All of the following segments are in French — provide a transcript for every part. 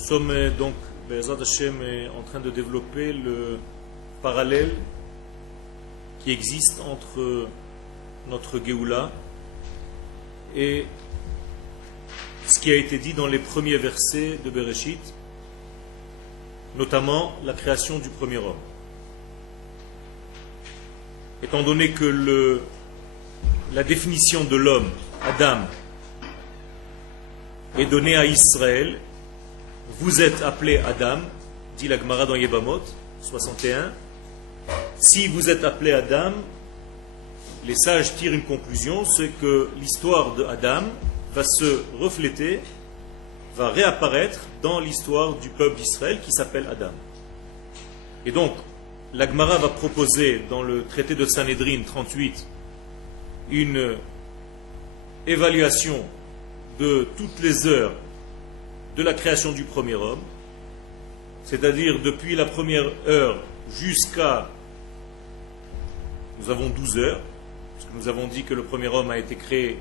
Nous sommes donc, Be'ezrat Hashem, en train de développer le parallèle qui existe entre notre Géoula et ce qui a été dit dans les premiers versets de Bereshit, notamment la création du premier homme. Étant donné que la définition de l'homme, Adam, est donnée à Israël, vous êtes appelé Adam, dit la Gemara dans Yebamot 61. Si vous êtes appelé Adam, les sages tirent une conclusion, c'est que l'histoire de Adam va se refléter, va réapparaître dans l'histoire du peuple d'Israël qui s'appelle Adam. Et donc, la Gemara va proposer dans le traité de Sanhedrin 38 une évaluation de toutes les heures de la création du premier homme, c'est-à-dire depuis la première heure jusqu'à, nous avons 12 heures, parce que nous avons dit que le premier homme a été créé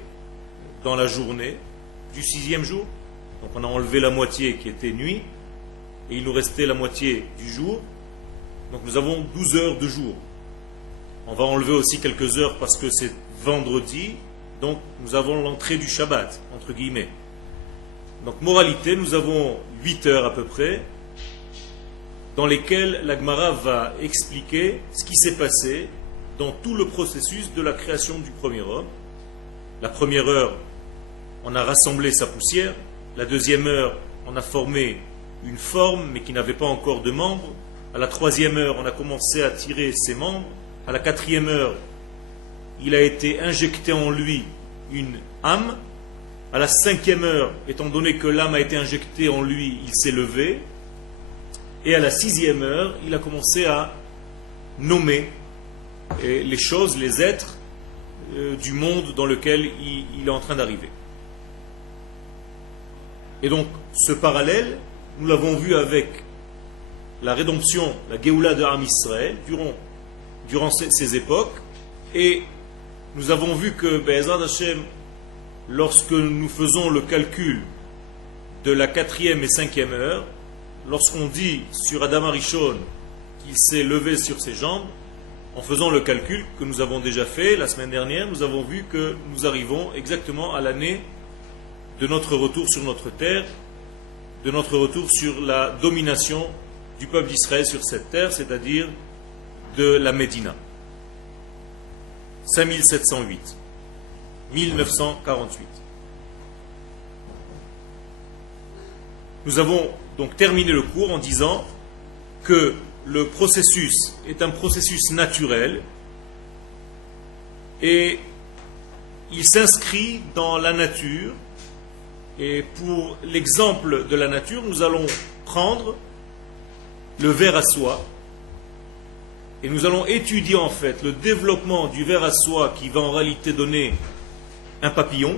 dans la journée du 6e jour, donc on a enlevé la moitié qui était nuit, et il nous restait la moitié du jour, donc nous avons 12 heures de jour. On va enlever aussi quelques heures parce que c'est vendredi, donc nous avons l'entrée du Shabbat, entre guillemets. Donc moralité, nous avons 8 heures à peu près, dans lesquelles la Gemara va expliquer ce qui s'est passé dans tout le processus de la création du premier homme. La première heure, on a rassemblé sa poussière. La deuxième heure, on a formé une forme, mais qui n'avait pas encore de membres. À la troisième heure, on a commencé à tirer ses membres. À la quatrième heure, il a été injecté en lui une âme. À la cinquième heure, étant donné que l'âme a été injectée en lui, il s'est levé. Et à la sixième heure, il a commencé à nommer les choses, les êtres du monde dans lequel il est en train d'arriver. Et donc, ce parallèle, nous l'avons vu avec la rédemption, la Géoula de Am Israël, durant ces époques. Et nous avons vu que, Be'ezrat Hashem, lorsque nous faisons le calcul de la 4e et 5e heure, lorsqu'on dit sur Adam Arishon qu'il s'est levé sur ses jambes, en faisant le calcul que nous avons déjà fait la semaine dernière, nous avons vu que nous arrivons exactement à l'année de notre retour sur notre terre, de notre retour sur la domination du peuple d'Israël sur cette terre, c'est-à-dire de la Médina. 5708, 1948. Nous avons donc terminé le cours en disant que le processus est un processus naturel et il s'inscrit dans la nature. Et pour l'exemple de la nature, nous allons prendre le ver à soie et nous allons étudier en fait le développement du ver à soie qui va en réalité donner un papillon.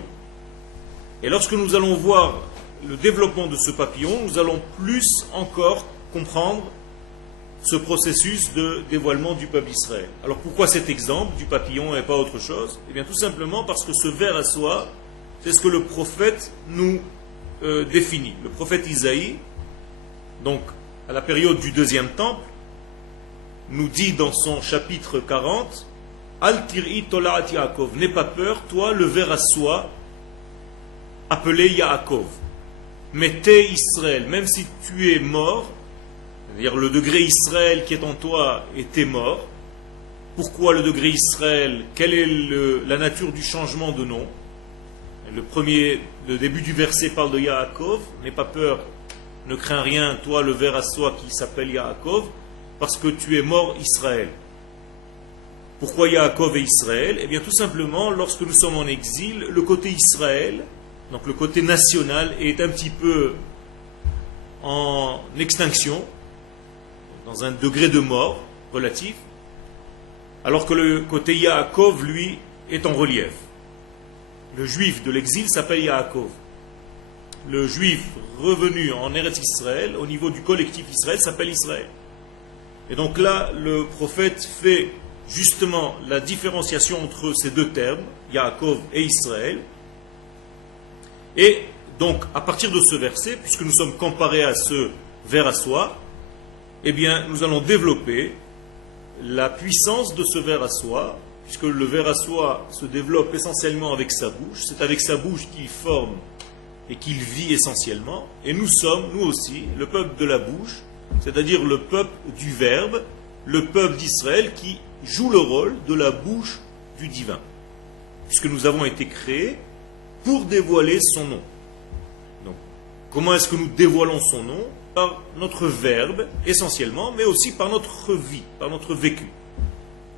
Et lorsque nous allons voir le développement de ce papillon, nous allons plus encore comprendre ce processus de dévoilement du peuple d'Israël. Alors pourquoi cet exemple du papillon et pas autre chose? Eh bien tout simplement parce que ce ver à soie, c'est ce que le prophète nous définit. Le prophète Isaïe, donc à la période du deuxième temple, nous dit dans son chapitre 40, Al tir'i tola'at Yaakov, n'aie pas peur, toi le ver à soie appelé Yaakov. Mais t'es Israël, même si tu es mort, c'est-à-dire le degré Israël qui est en toi était mort. Pourquoi le degré Israël? Quelle est la nature du changement de nom? Le début du verset parle de Yaakov. N'aie pas peur, ne crains rien, toi le ver à soie qui s'appelle Yaakov, parce que tu es mort Israël. Pourquoi Yaakov et Israël? Eh bien tout simplement, lorsque nous sommes en exil, le côté Israël, donc le côté national, est un petit peu en extinction, dans un degré de mort relatif, alors que le côté Yaakov, lui, est en relief. Le juif de l'exil s'appelle Yaakov. Le juif revenu en Eretz Israël, au niveau du collectif Israël, s'appelle Israël. Et donc là, le prophète fait justement la différenciation entre ces deux termes, Yaakov et Israël. Et Donc, à partir de ce verset, puisque nous sommes comparés à ce ver à soie, eh bien, nous allons développer la puissance de ce ver à soie, puisque le ver à soie se développe essentiellement avec sa bouche. C'est avec sa bouche qu'il forme et qu'il vit essentiellement. Et nous sommes, nous aussi, le peuple de la bouche, c'est-à-dire le peuple du Verbe, le peuple d'Israël qui joue le rôle de la bouche du divin. Puisque nous avons été créés pour dévoiler son nom. Donc, comment est-ce que nous dévoilons son nom? Par notre verbe, essentiellement, mais aussi par notre vie, par notre vécu.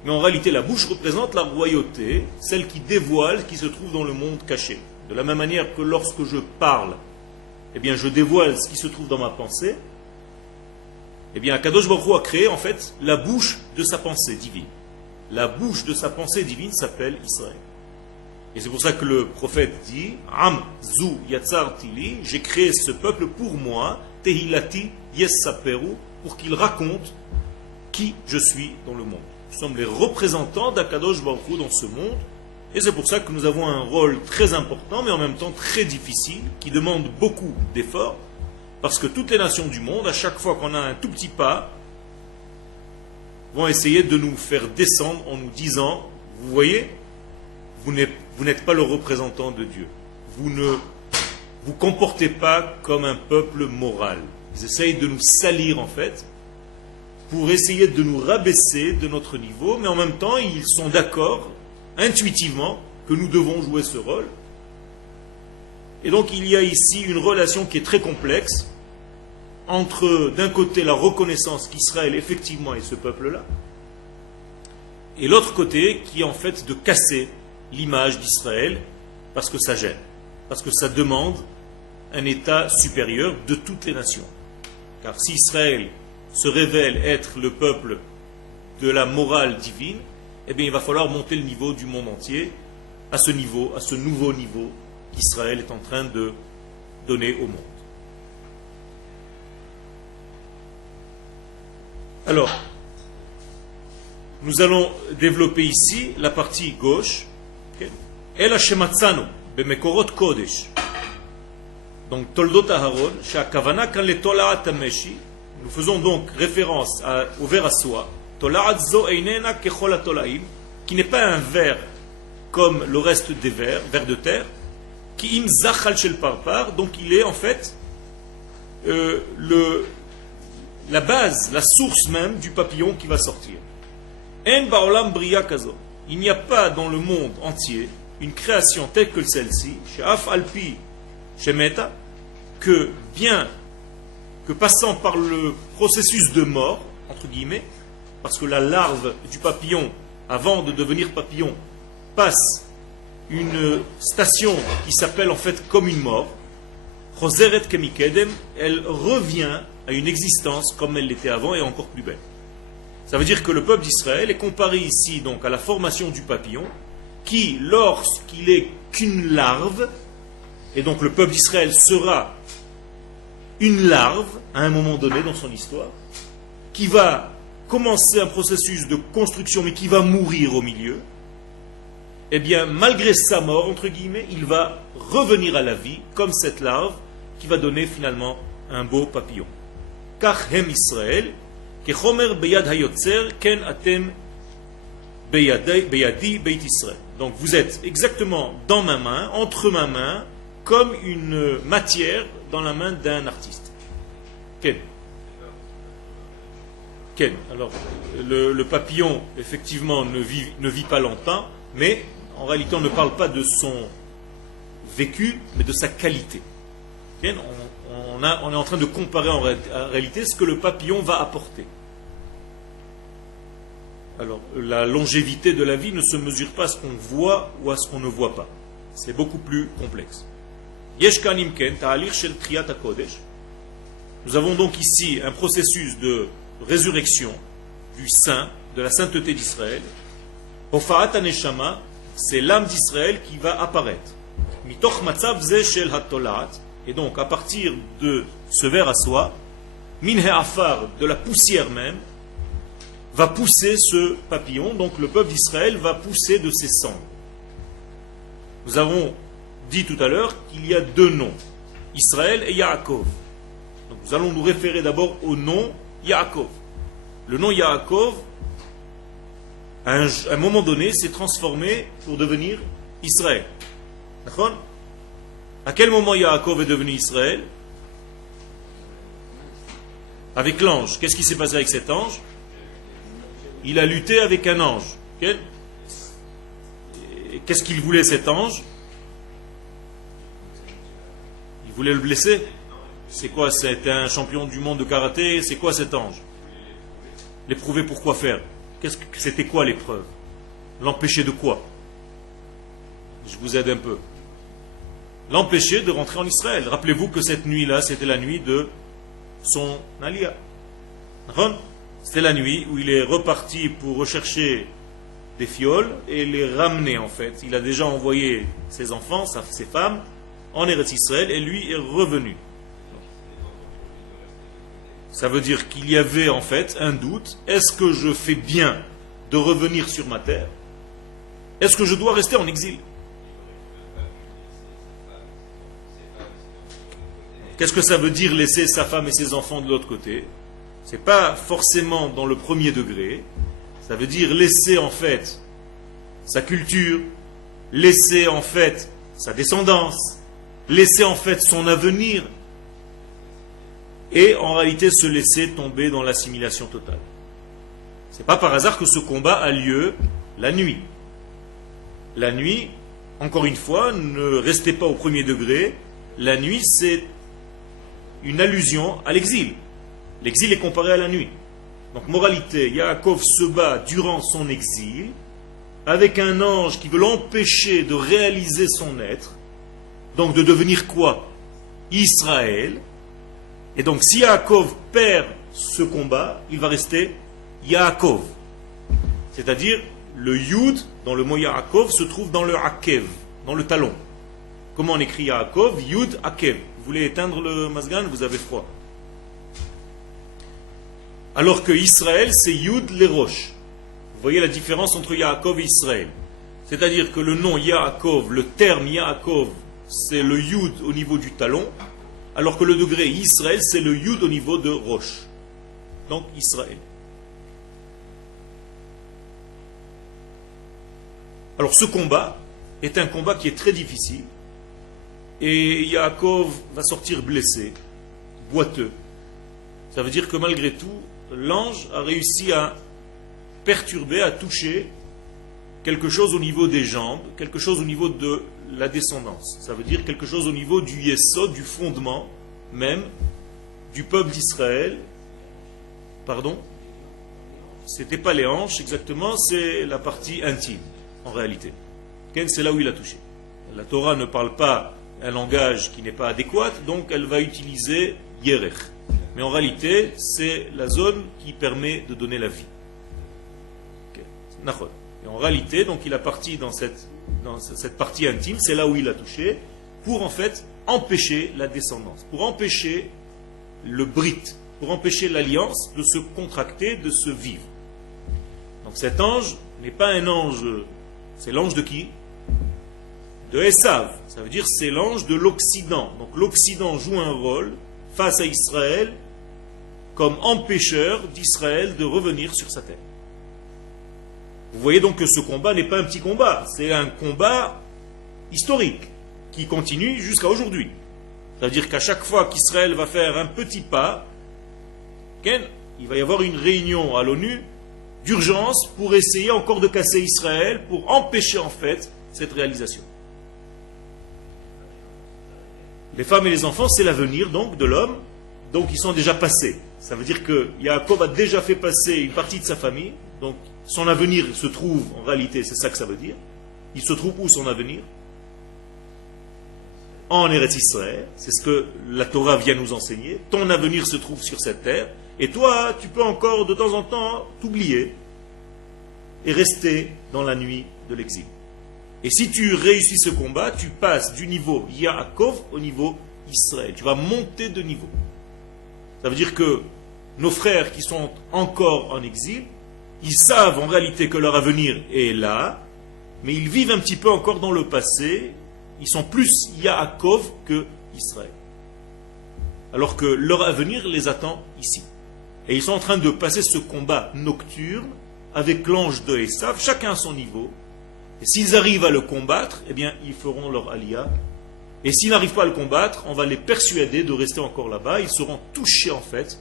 Mais en réalité, la bouche représente la royauté, celle qui dévoile ce qui se trouve dans le monde caché. De la même manière que lorsque je parle, eh bien, je dévoile ce qui se trouve dans ma pensée, eh bien, Akadosh Baruch Hu a créé, en fait, la bouche de sa pensée divine. La bouche de sa pensée divine s'appelle Israël. Et c'est pour ça que le prophète dit Am zu yatzar tili, j'ai créé ce peuple pour moi, tehilati yessaperu, pour qu'il raconte qui je suis dans le monde. Nous sommes les représentants d'Akadosh Baruch Hu dans ce monde, et c'est pour ça que nous avons un rôle très important, mais en même temps très difficile, qui demande beaucoup d'efforts, parce que toutes les nations du monde, à chaque fois qu'on a un tout petit pas, vont essayer de nous faire descendre en nous disant, vous voyez, vous n'êtes pas le représentant de Dieu. Vous ne vous comportez pas comme un peuple moral. Ils essayent de nous salir en fait, pour essayer de nous rabaisser de notre niveau, mais en même temps, ils sont d'accord, intuitivement, que nous devons jouer ce rôle. Et donc, il y a ici une relation qui est très complexe, entre, d'un côté, la reconnaissance qu'Israël, effectivement, est ce peuple-là, et l'autre côté, qui est en fait de casser l'image d'Israël, parce que ça gêne, parce que ça demande un état supérieur de toutes les nations. Car si Israël se révèle être le peuple de la morale divine, eh bien il va falloir monter le niveau du monde entier à ce niveau, à ce nouveau niveau qu'Israël est en train de donner au monde. Alors, nous allons développer ici la partie gauche. Ela shematzanu bemekorot kodesh. Donc, Toldot Aharon, shakavana kan le tola'at hameshi. Nous faisons donc référence au ver à soie. Tola'at zo einena kechol hatola'im, qui n'est pas un ver comme le reste des vers de terre, qui im zachal shel parpar, donc il est en fait la base, la source même du papillon qui va sortir. En ba'olam bria kazo. Il n'y a pas dans le monde entier une création telle que celle-ci, she'af alpi shemeta, que bien que passant par le processus de mort, entre guillemets, parce que la larve du papillon, avant de devenir papillon, passe une station qui s'appelle en fait comme une mort, Choseret kemikedem, elle revient à une existence comme elle l'était avant et encore plus belle. Ça veut dire que le peuple d'Israël est comparé ici donc à la formation du papillon, qui, lorsqu'il est qu'une larve, et donc le peuple d'Israël sera une larve à un moment donné dans son histoire, qui va commencer un processus de construction mais qui va mourir au milieu, eh bien malgré sa mort, entre guillemets, il va revenir à la vie comme cette larve qui va donner finalement un beau papillon. Kach hem Israël, kechomer beyad hayotzer, ken atem beyadi beit Israël. Donc vous êtes exactement dans ma main, entre ma main, comme une matière dans la main d'un artiste. Ken. Ken. Alors, le papillon, effectivement, ne vit pas longtemps, mais en réalité, on ne parle pas de son vécu, mais de sa qualité. Ken, on est en train de comparer en réalité ce que le papillon va apporter. Alors, la longévité de la vie ne se mesure pas à ce qu'on voit ou à ce qu'on ne voit pas. C'est beaucoup plus complexe. Nous avons donc ici un processus de résurrection du saint, de la sainteté d'Israël. Hofa'at haneshama, c'est l'âme d'Israël qui va apparaître. Mitoch matzav ze shel hatolat, et donc à partir de ce ver à soie, min ha'afar, de la poussière même, va pousser ce papillon, donc le peuple d'Israël va pousser de ses cendres. Nous avons dit tout à l'heure qu'il y a deux noms. Israël et Yaakov. Donc nous allons nous référer d'abord au nom Yaakov. Le nom Yaakov, à un moment donné, s'est transformé pour devenir Israël. D'accord? À quel moment Yaakov est devenu Israël? Avec l'ange. Qu'est-ce qui s'est passé avec cet ange? Il a lutté avec un ange. Okay? Qu'est-ce qu'il voulait cet ange? Il voulait le blesser. C'est quoi? C'était un champion du monde de karaté. C'est quoi cet ange? L'éprouver pour quoi faire? C'était quoi l'épreuve? L'empêcher de quoi? Je vous aide un peu. L'empêcher de rentrer en Israël. Rappelez-vous que cette nuit-là, c'était la nuit de son alia. C'était la nuit où il est reparti pour rechercher des fioles et les ramener en fait. Il a déjà envoyé ses enfants, ses femmes, en Eretz Israël et lui est revenu. Ça veut dire qu'il y avait en fait un doute. Est-ce que je fais bien de revenir sur ma terre? Est-ce que je dois rester en exil? Qu'est-ce que ça veut dire laisser sa femme et ses enfants de l'autre côté? Ce n'est pas forcément dans le premier degré. Ça veut dire laisser en fait sa culture, laisser en fait sa descendance, laisser en fait son avenir et en réalité se laisser tomber dans l'assimilation totale. Ce n'est pas par hasard que ce combat a lieu la nuit. La nuit, encore une fois, ne restez pas au premier degré. La nuit, c'est une allusion à l'exil. L'exil est comparé à la nuit. Donc, moralité, Yaakov se bat durant son exil avec un ange qui veut l'empêcher de réaliser son être, donc de devenir quoi? Israël. Et donc, si Yaakov perd ce combat, il va rester Yaakov. C'est-à-dire, le Yud, dans le mot Yaakov, se trouve dans le Akev, dans le talon. Comment on écrit Yaakov? Yud Akev. Vous voulez éteindre le masgan? Vous avez froid. Alors que Israël, c'est Yud les roches. Vous voyez la différence entre Yaakov et Israël. C'est-à-dire que le nom Yaakov, le terme Yaakov, c'est le Yud au niveau du talon, alors que le degré Israël, c'est le Yud au niveau de roche. Donc Israël. Alors ce combat est un combat qui est très difficile. Et Yaakov va sortir blessé, boiteux. Ça veut dire que malgré tout, l'ange a réussi à perturber, à toucher quelque chose au niveau des jambes, quelque chose au niveau de la descendance. Ça veut dire quelque chose au niveau du yesod, du fondement même du peuple d'Israël. Pardon? C'était pas les hanches exactement, c'est la partie intime en réalité. C'est là où il a touché. La Torah ne parle pas un langage qui n'est pas adéquat, donc elle va utiliser yerech. Mais en réalité, c'est la zone qui permet de donner la vie. Et en réalité, donc il a parti dans cette partie intime, c'est là où il a touché, pour en fait empêcher la descendance, pour empêcher le brit, pour empêcher l'alliance de se contracter, de se vivre. Donc cet ange n'est pas un ange, c'est l'ange de qui? De Esav. Ça veut dire c'est l'ange de l'Occident. Donc l'Occident joue un rôle face à Israël comme empêcheur d'Israël de revenir sur sa terre. Vous voyez donc que ce combat n'est pas un petit combat, c'est un combat historique qui continue jusqu'à aujourd'hui. Ça veut dire qu'à chaque fois qu'Israël va faire un petit pas, il va y avoir une réunion à l'ONU d'urgence pour essayer encore de casser Israël, pour empêcher en fait cette réalisation. Les femmes et les enfants, c'est l'avenir donc de l'homme, donc ils sont déjà passés. Ça veut dire que Yaakov a déjà fait passer une partie de sa famille, donc son avenir se trouve, en réalité, c'est ça que ça veut dire. Il se trouve où son avenir? En Eretz Israël, c'est ce que la Torah vient nous enseigner. Ton avenir se trouve sur cette terre, et toi, tu peux encore de temps en temps t'oublier et rester dans la nuit de l'exil. Et si tu réussis ce combat, tu passes du niveau Yaakov au niveau Israël. Tu vas monter de niveau. Ça veut dire que nos frères qui sont encore en exil, ils savent en réalité que leur avenir est là, mais ils vivent un petit peu encore dans le passé. Ils sont plus Yaakov que Israël. alors que leur avenir les attend ici. Et ils sont en train de passer ce combat nocturne avec l'ange de Esav, chacun à son niveau. Et s'ils arrivent à le combattre, eh bien, ils feront leur aliyah. Et s'ils n'arrivent pas à le combattre, on va les persuader de rester encore là-bas. Ils seront touchés, en fait,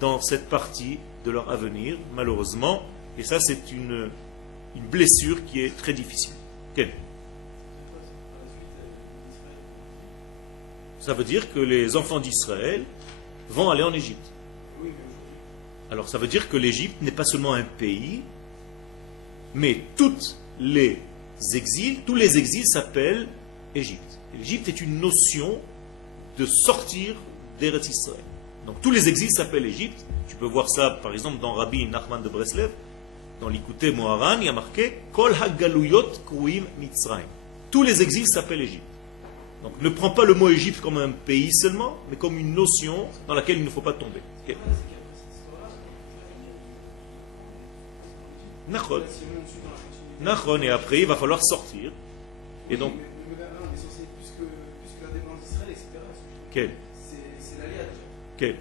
dans cette partie de leur avenir, malheureusement. Et ça, c'est une blessure qui est très difficile. Quelle ? Ça veut dire que les enfants d'Israël vont aller en Égypte. Alors ça veut dire que l'Égypte n'est pas seulement un pays, mais tous les exils s'appellent Égypte. L'Égypte est une notion de sortir d'Eretz Israël. Donc tous les exils s'appellent Égypte. Tu peux voir ça par exemple dans Rabbi Nachman de Breslev, dans l'Ikouté Moharan, il y a marqué Kol Hagaluyot Kruim Mitzrayim. Tous les exils s'appellent Égypte. Donc ne prends pas le mot Égypte comme un pays seulement, mais comme une notion dans laquelle il ne faut pas tomber. Okay. Nachon, et après il va falloir sortir. Et donc. Quel? C'est l'aléa. Quel?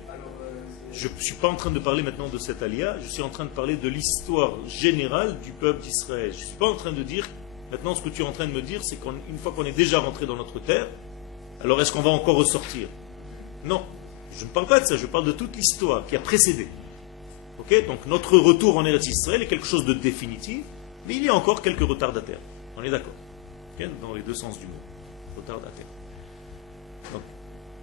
Je ne suis pas en train de parler maintenant de cette alia, je suis en train de parler de l'histoire générale du peuple d'Israël. Je ne suis pas en train de dire, maintenant ce que tu es en train de me dire, c'est qu'une fois qu'on est déjà rentré dans notre terre, alors est-ce qu'on va encore ressortir? Non, je ne parle pas de ça, je parle de toute l'histoire qui a précédé. Okay? Donc notre retour en Eretz Israël est quelque chose de définitif, mais il y a encore quelques retardataires. On est d'accord? Okay? Dans les deux sens du mot. Retardataires. Donc,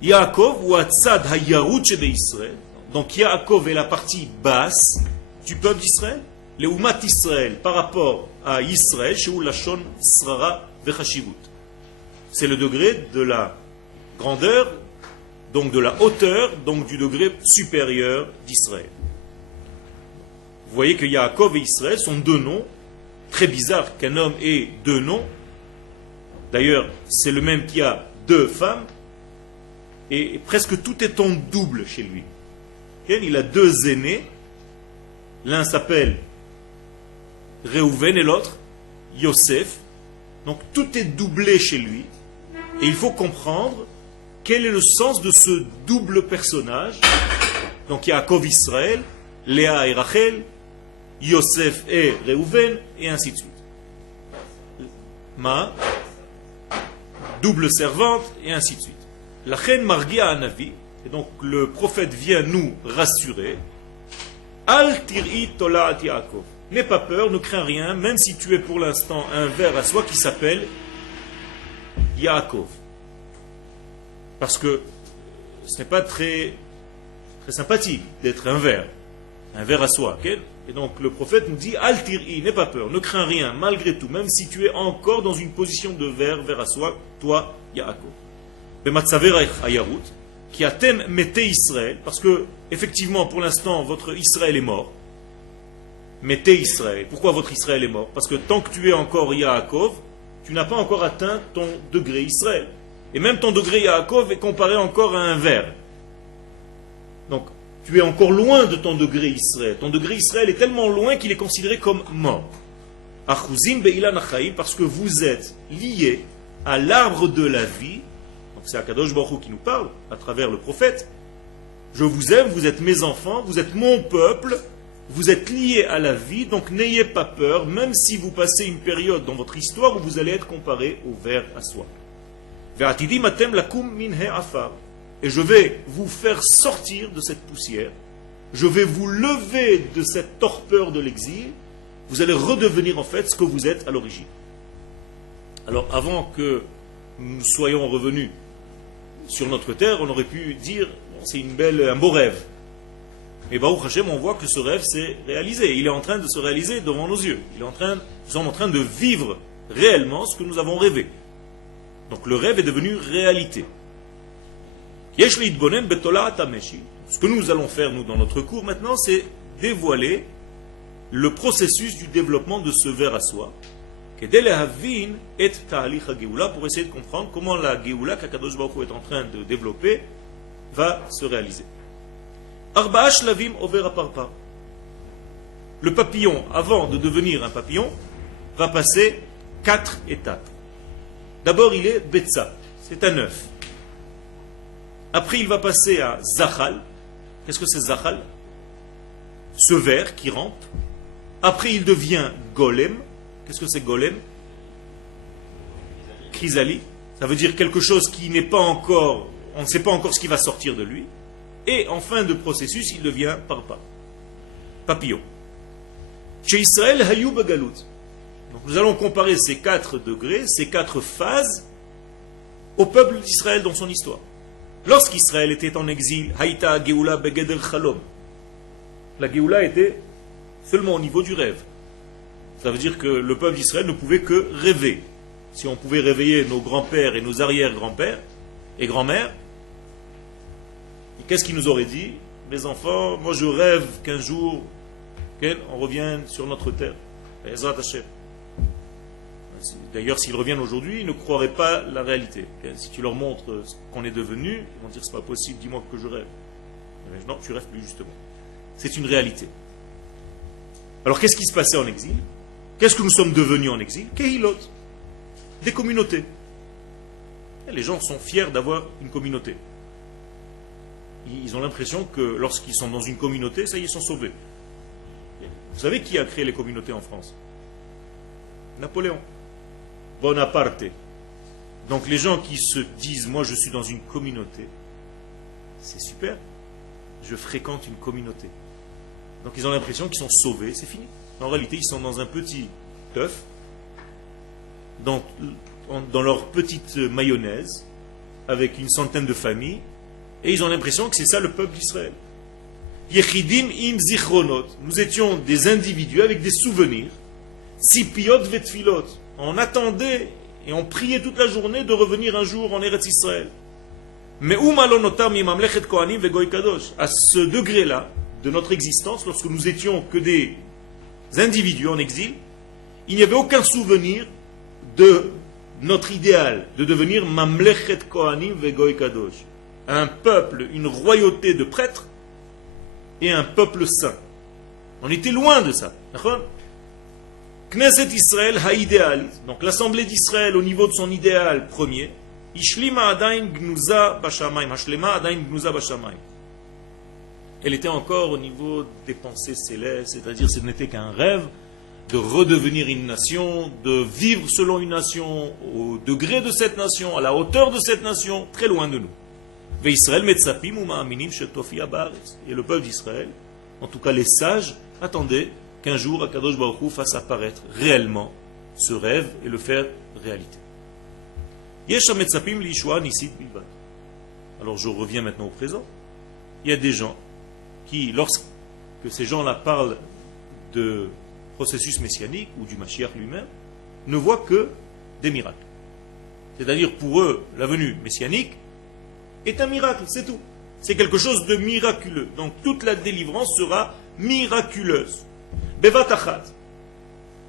Yaakov ou Atzad Hayarut Shebe Israël. Donc Yaakov est la partie basse du peuple d'Israël. Les Umat Israël par rapport à Israël, Sheu Lashon Srara Vechashivut. C'est le degré de la grandeur, donc de la hauteur, donc du degré supérieur d'Israël. Vous voyez que Yaakov et Israël sont deux noms. Très bizarre qu'un homme ait deux noms. D'ailleurs, c'est le même qui a deux femmes. Et presque tout est en double chez lui. Il a deux aînés. L'un s'appelle Réhouven et l'autre Yosef. Donc tout est doublé chez lui. Et il faut comprendre quel est le sens de ce double personnage. Donc Yaakov Israël, Léa et Rachel, Yosef et Réhouven, et ainsi de suite. Ma, double servante, et ainsi de suite. La reine Margia Anavi, et donc le prophète vient nous rassurer. Al tir'i tola'at Yaakov. N'aie pas peur, ne crains rien, même si tu es pour l'instant un ver à soie qui s'appelle Yaakov. Parce que ce n'est pas très sympathique d'être un ver à soie. Okay? Et donc le prophète nous dit Al tir'i, n'aie pas peur, ne crains rien, malgré tout, même si tu es encore dans une position de ver à soie, toi, Yaakov. Qui atem mette Israël, parce que effectivement pour l'instant votre Israël est mort. Mette Israël. Pourquoi votre Israël est mort? Parce que tant que tu es encore Yaakov, tu n'as pas encore atteint ton degré Israël. Et même ton degré Yaakov est comparé encore à un ver. Donc tu es encore loin de ton degré Israël. Ton degré Israël est tellement loin qu'il est considéré comme mort. Achuzim be'ilan achaim, parce que vous êtes liés à l'arbre de la vie. C'est Akadosh Baruch Hu qui nous parle à travers le prophète. Je vous aime, vous êtes mes enfants, vous êtes mon peuple, vous êtes liés à la vie, donc n'ayez pas peur, même si vous passez une période dans votre histoire où vous allez être comparé au ver à soie. Et je vais vous faire sortir de cette poussière, je vais vous lever de cette torpeur de l'exil, vous allez redevenir en fait ce que vous êtes à l'origine. Alors avant que nous soyons revenus sur notre terre, on aurait pu dire c'est un beau rêve. Mais Baruch Hashem, on voit que ce rêve s'est réalisé. Il est en train de se réaliser devant nos yeux. Nous sommes en train de vivre réellement ce que nous avons rêvé. Donc le rêve est devenu réalité. Ce que nous allons faire, nous, dans notre cours maintenant, c'est dévoiler le processus du développement de ce ver à soie. Pour essayer de comprendre comment la Géoula qu'Akadosh Baruch Hu est en train de développer va se réaliser. Le papillon, avant de devenir un papillon, va passer 4 étapes. D'abord, il est Betsa, c'est un œuf. Après, il va passer à Zachal. Qu'est-ce que c'est Zachal? Ce ver qui rampe. Après, il devient Golem. Qu'est-ce que c'est Golem? Chrysalide. Ça veut dire quelque chose qui n'est pas encore, on ne sait pas encore ce qui va sortir de lui. Et en fin de processus, il devient parpa, papillon. Chez Israël, Hayou Bagalout. Donc nous allons comparer ces 4 degrés, ces 4 phases, au peuple d'Israël dans son histoire. Lorsqu'Israël était en exil, Haïta Geoula Begeder Chalom. La Geoula était seulement au niveau du rêve. Ça veut dire que le peuple d'Israël ne pouvait que rêver. Si on pouvait réveiller nos grands-pères et nos arrière-grands-pères et grand-mères, qu'est-ce qu'ils nous auraient dit? Mes enfants, moi je rêve qu'un jour, on revienne sur notre terre. D'ailleurs, s'ils reviennent aujourd'hui, ils ne croiraient pas la réalité. Si tu leur montres ce qu'on est devenu, ils vont dire c'est pas possible, dis-moi que je rêve. Non, tu rêves plus justement. C'est une réalité. Alors qu'est-ce qui se passait en exil? Qu'est-ce que nous sommes devenus en exil? Kehilot. Des communautés. Et les gens sont fiers d'avoir une communauté. Ils ont l'impression que lorsqu'ils sont dans une communauté, ça y est, ils sont sauvés. Vous savez qui a créé les communautés en France? Napoléon. Bonaparte. Donc les gens qui se disent, moi je suis dans une communauté, c'est super, je fréquente une communauté. Donc ils ont l'impression qu'ils sont sauvés, c'est fini. En réalité, ils sont dans un petit œuf, dans leur petite mayonnaise, avec une centaine de familles, et ils ont l'impression que c'est ça le peuple d'Israël. Yechidim im zichronot. Nous étions des individus avec des souvenirs. Sipiot vetfilot. On attendait et on priait toute la journée de revenir un jour en Eretz Israël. Mais à ce degré-là de notre existence, lorsque nous étions que des individus en exil, il n'y avait aucun souvenir de notre idéal de devenir Mamlechet Kohanim vegoy kadosh, un peuple, une royauté de prêtres et un peuple saint. On était loin de ça. Knesset Israël haïdéal, donc l'assemblée d'Israël au niveau de son idéal premier, Ishlima adain gnuza bashamayim, Hashlema adain gnuza bashamayim. Elle était encore au niveau des pensées célestes, c'est-à-dire ce n'était qu'un rêve de redevenir une nation, de vivre selon une nation, au degré de cette nation, à la hauteur de cette nation, très loin de nous. Et le peuple d'Israël, en tout cas les sages, attendaient qu'un jour Akadosh Baruch Hu fasse apparaître réellement ce rêve et le faire réalité. Alors je reviens maintenant au présent. Il y a des gens qui, lorsque ces gens-là parlent de processus messianique ou du Mashiach lui-même, ne voient que des miracles. C'est-à-dire pour eux, la venue messianique est un miracle, c'est tout. C'est quelque chose de miraculeux. Donc toute la délivrance sera miraculeuse. Bevatachat.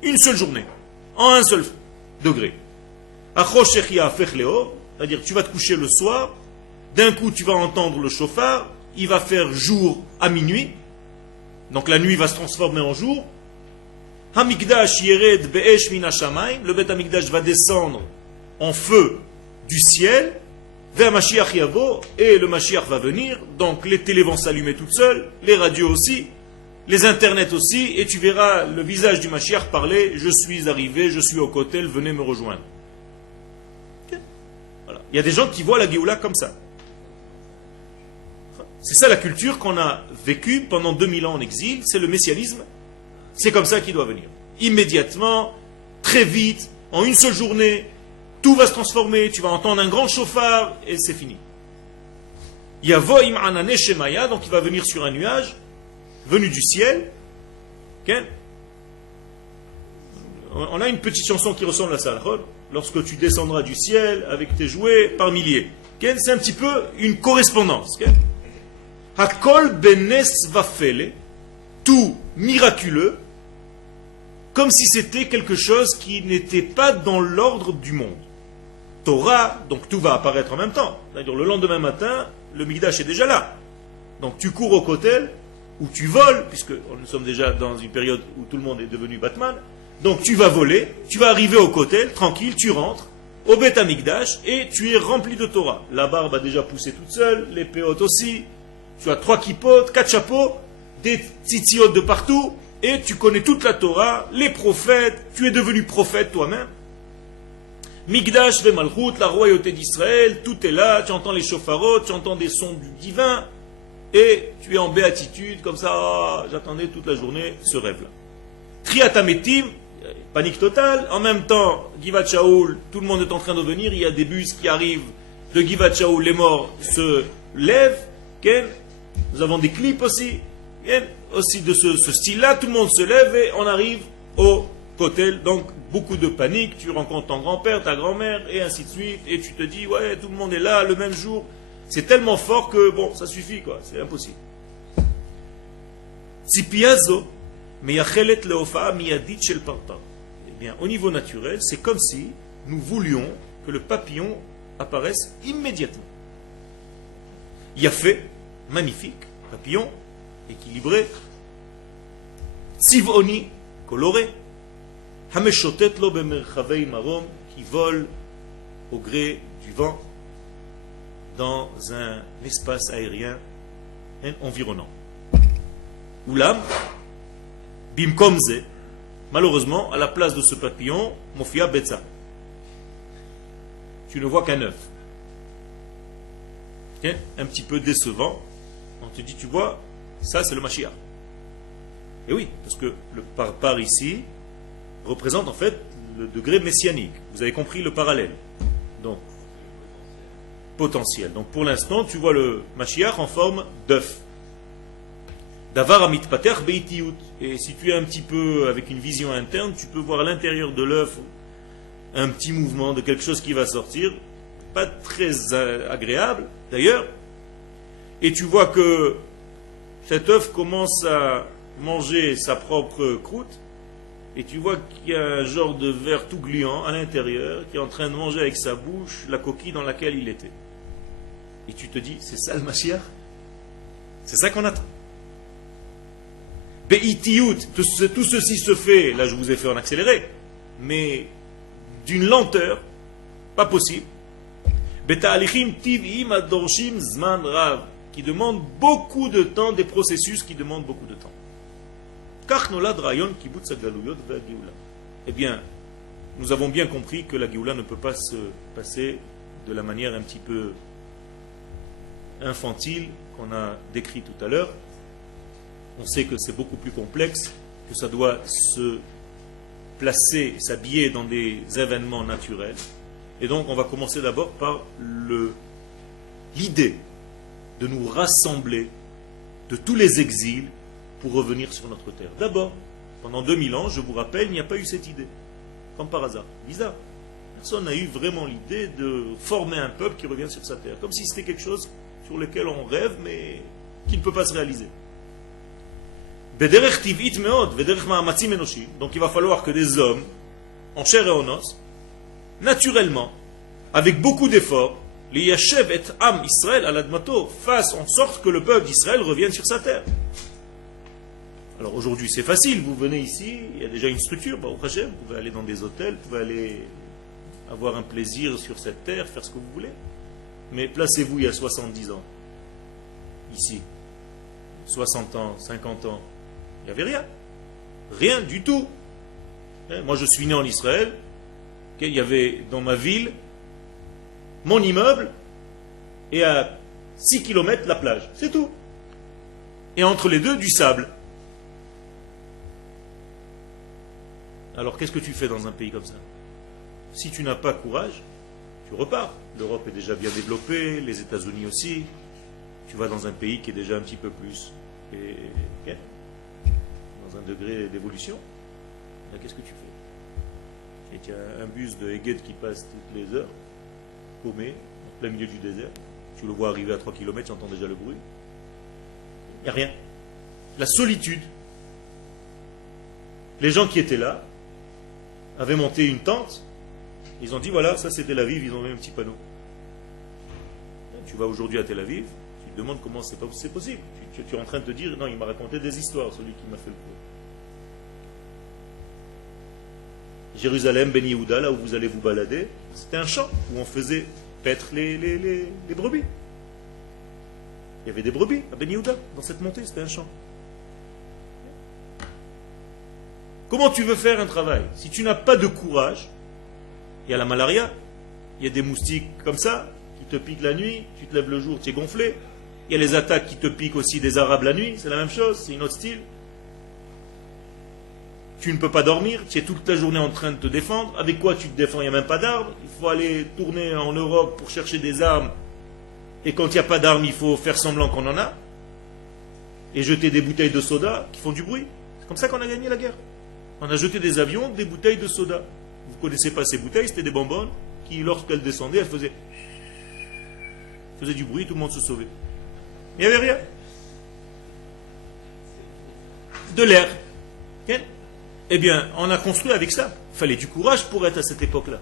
Une seule journée, en un seul degré. C'est-à-dire tu vas te coucher le soir, d'un coup tu vas entendre le chauffard, il va faire jour à minuit, donc la nuit va se transformer en jour. Hamikdash yered be'esh min hashamayim, le Bet Hamikdash va descendre en feu du ciel, vers Mashiach yavo, et le Mashiach va venir, donc les télés vont s'allumer toutes seules, les radios aussi, les internets aussi, et tu verras le visage du Mashiach parler, je suis arrivé, je suis au kotel, venez me rejoindre. Okay. Voilà. Il y a des gens qui voient la Géoula comme ça. C'est ça la culture qu'on a vécue pendant 2000 ans en exil, c'est le messianisme. C'est comme ça qu'il doit venir. Immédiatement, très vite, en une seule journée, tout va se transformer, tu vas entendre un grand chauffard et c'est fini. Yavoim anane shemaya, donc il va venir sur un nuage, venu du ciel. Okay? On a une petite chanson qui ressemble à ça. Lorsque tu descendras du ciel avec tes jouets par milliers. Okay? C'est un petit peu une correspondance. Okay? Hakol benes vafele, tout miraculeux, comme si c'était quelque chose qui n'était pas dans l'ordre du monde. Torah, donc tout va apparaître en même temps. C'est-à-dire le lendemain matin, le Mikdash est déjà là. Donc tu cours au kotel, ou tu voles, puisque nous sommes déjà dans une période où tout le monde est devenu Batman. Donc tu vas voler, tu vas arriver au kotel, tranquille, tu rentres, au Beth Amikdash et tu es rempli de Torah. La barbe a déjà poussé toute seule, les péotes aussi. Tu as 3 kippotes, 4 chapeaux, des tzitziot de partout et tu connais toute la Torah, les prophètes, tu es devenu prophète toi-même. Migdash ve Malchut, la royauté d'Israël, tout est là, tu entends les shofarot, tu entends des sons du divin et tu es en béatitude, comme ça, j'attendais toute la journée ce rêve-là. Triatametim, panique totale, en même temps, Givat Shaoul, tout le monde est en train de venir, il y a des bus qui arrivent de Givat Shaoul, les morts se lèvent, nous avons des clips aussi, aussi de ce style-là, tout le monde se lève et on arrive au Kotel, donc beaucoup de panique, tu rencontres ton grand-père, ta grand-mère, et ainsi de suite, et tu te dis, ouais, tout le monde est là le même jour, c'est tellement fort que, bon, ça suffit, quoi, c'est impossible. Tzipiazo, meyachelet leofa miyadit shel parta. Eh bien, au niveau naturel, c'est comme si nous voulions que le papillon apparaisse immédiatement. Yafé, magnifique, papillon, équilibré, tzivoni, coloré, hameshotet lo bemerchavei marom, qui vole au gré du vent dans un espace aérien environnant. Oulam, bimkomze, malheureusement, à la place de ce papillon, mofia betza. Tu ne vois qu'un œuf. Un petit peu décevant. On te dit, tu vois, ça c'est le Mashiach. Et oui, parce que le par ici représente en fait le degré messianique. Vous avez compris le parallèle. Donc, potentiel. Donc pour l'instant, tu vois le Mashiach en forme d'œuf. Davar amit pater beitiyut. Et si tu es un petit peu avec une vision interne, tu peux voir à l'intérieur de l'œuf un petit mouvement de quelque chose qui va sortir. Pas très agréable d'ailleurs. Et tu vois que cet œuf commence à manger sa propre croûte. Et tu vois qu'il y a un genre de verre tout gluant à l'intérieur qui est en train de manger avec sa bouche la coquille dans laquelle il était. Et tu te dis, c'est ça le Mashiach? C'est ça qu'on attend. Be'itiyut, tout ceci se fait, là je vous ai fait en accéléré, mais d'une lenteur, pas possible. Beta'alichim tiv'im adorshim zman rav, qui demande beaucoup de temps, des processus qui demandent beaucoup de temps. Kach nolad rayon kibbutz hagaluyot ve'hagéoula. Eh bien, nous avons bien compris que la Géoula ne peut pas se passer de la manière un petit peu infantile qu'on a décrit tout à l'heure. On sait que c'est beaucoup plus complexe, que ça doit se placer, s'habiller dans des événements naturels. Et donc on va commencer d'abord par l'idée de nous rassembler de tous les exils pour revenir sur notre terre. D'abord, pendant 2000 ans, je vous rappelle, il n'y a pas eu cette idée. Comme par hasard. Bizarre. Personne n'a eu vraiment l'idée de former un peuple qui revient sur sa terre. Comme si c'était quelque chose sur lequel on rêve, mais qui ne peut pas se réaliser. Donc il va falloir que des hommes, en chair et en os, naturellement, avec beaucoup d'efforts, les Yashev et Am Israël à l'Admato fassent en sorte que le peuple d'Israël revienne sur sa terre. Alors aujourd'hui c'est facile, vous venez ici, il y a déjà une structure, vous pouvez aller dans des hôtels, vous pouvez aller avoir un plaisir sur cette terre, faire ce que vous voulez. Mais placez-vous il y a 70 ans, ici, 60 ans, 50 ans, il n'y avait rien. Rien du tout. Moi je suis né en Israël, il y avait dans ma ville mon immeuble et à 6 km la plage, c'est tout. Et entre les deux, du sable. Alors qu'est-ce que tu fais dans un pays comme ça? Si tu n'as pas courage, tu repars. L'Europe est déjà bien développée, les États-Unis aussi. Tu vas dans un pays qui est déjà un petit peu plus dans un degré d'évolution. Là, qu'est-ce que tu fais? Il y a un bus de Egged qui passe toutes les heures, paumé, en plein milieu du désert. Tu le vois arriver à 3 km, tu entends déjà le bruit. Il n'y a rien. La solitude. Les gens qui étaient là avaient monté une tente. Ils ont dit, voilà, ça c'est Tel Aviv, ils ont mis un petit panneau. Tu vas aujourd'hui à Tel Aviv, tu te demandes comment c'est possible. Tu es en train de te dire, non, il m'a raconté des histoires, celui qui m'a fait le coup. Jérusalem, Ben Yehuda, là où vous allez vous balader, c'était un champ où on faisait paître les brebis. Il y avait des brebis à Ben Yehuda, dans cette montée, c'était un champ. Comment tu veux faire un travail? Si tu n'as pas de courage, il y a la malaria, il y a des moustiques comme ça, qui te piquent la nuit, tu te lèves le jour, tu es gonflé. Il y a les attaques qui te piquent aussi des Arabes la nuit, c'est la même chose, c'est une autre style. Tu ne peux pas dormir, tu es toute la journée en train de te défendre. Avec quoi tu te défends? Il n'y a même pas d'armes. Il faut aller tourner en Europe pour chercher des armes. Et quand il n'y a pas d'armes, il faut faire semblant qu'on en a. Et jeter des bouteilles de soda qui font du bruit. C'est comme ça qu'on a gagné la guerre. On a jeté des avions, des bouteilles de soda. Vous ne connaissez pas ces bouteilles, c'était des bonbonnes qui, lorsqu'elles descendaient, elles faisaient du bruit, tout le monde se sauvait. Il n'y avait rien. De l'air. Okay? Eh bien, on a construit avec ça. Il fallait du courage pour être à cette époque-là.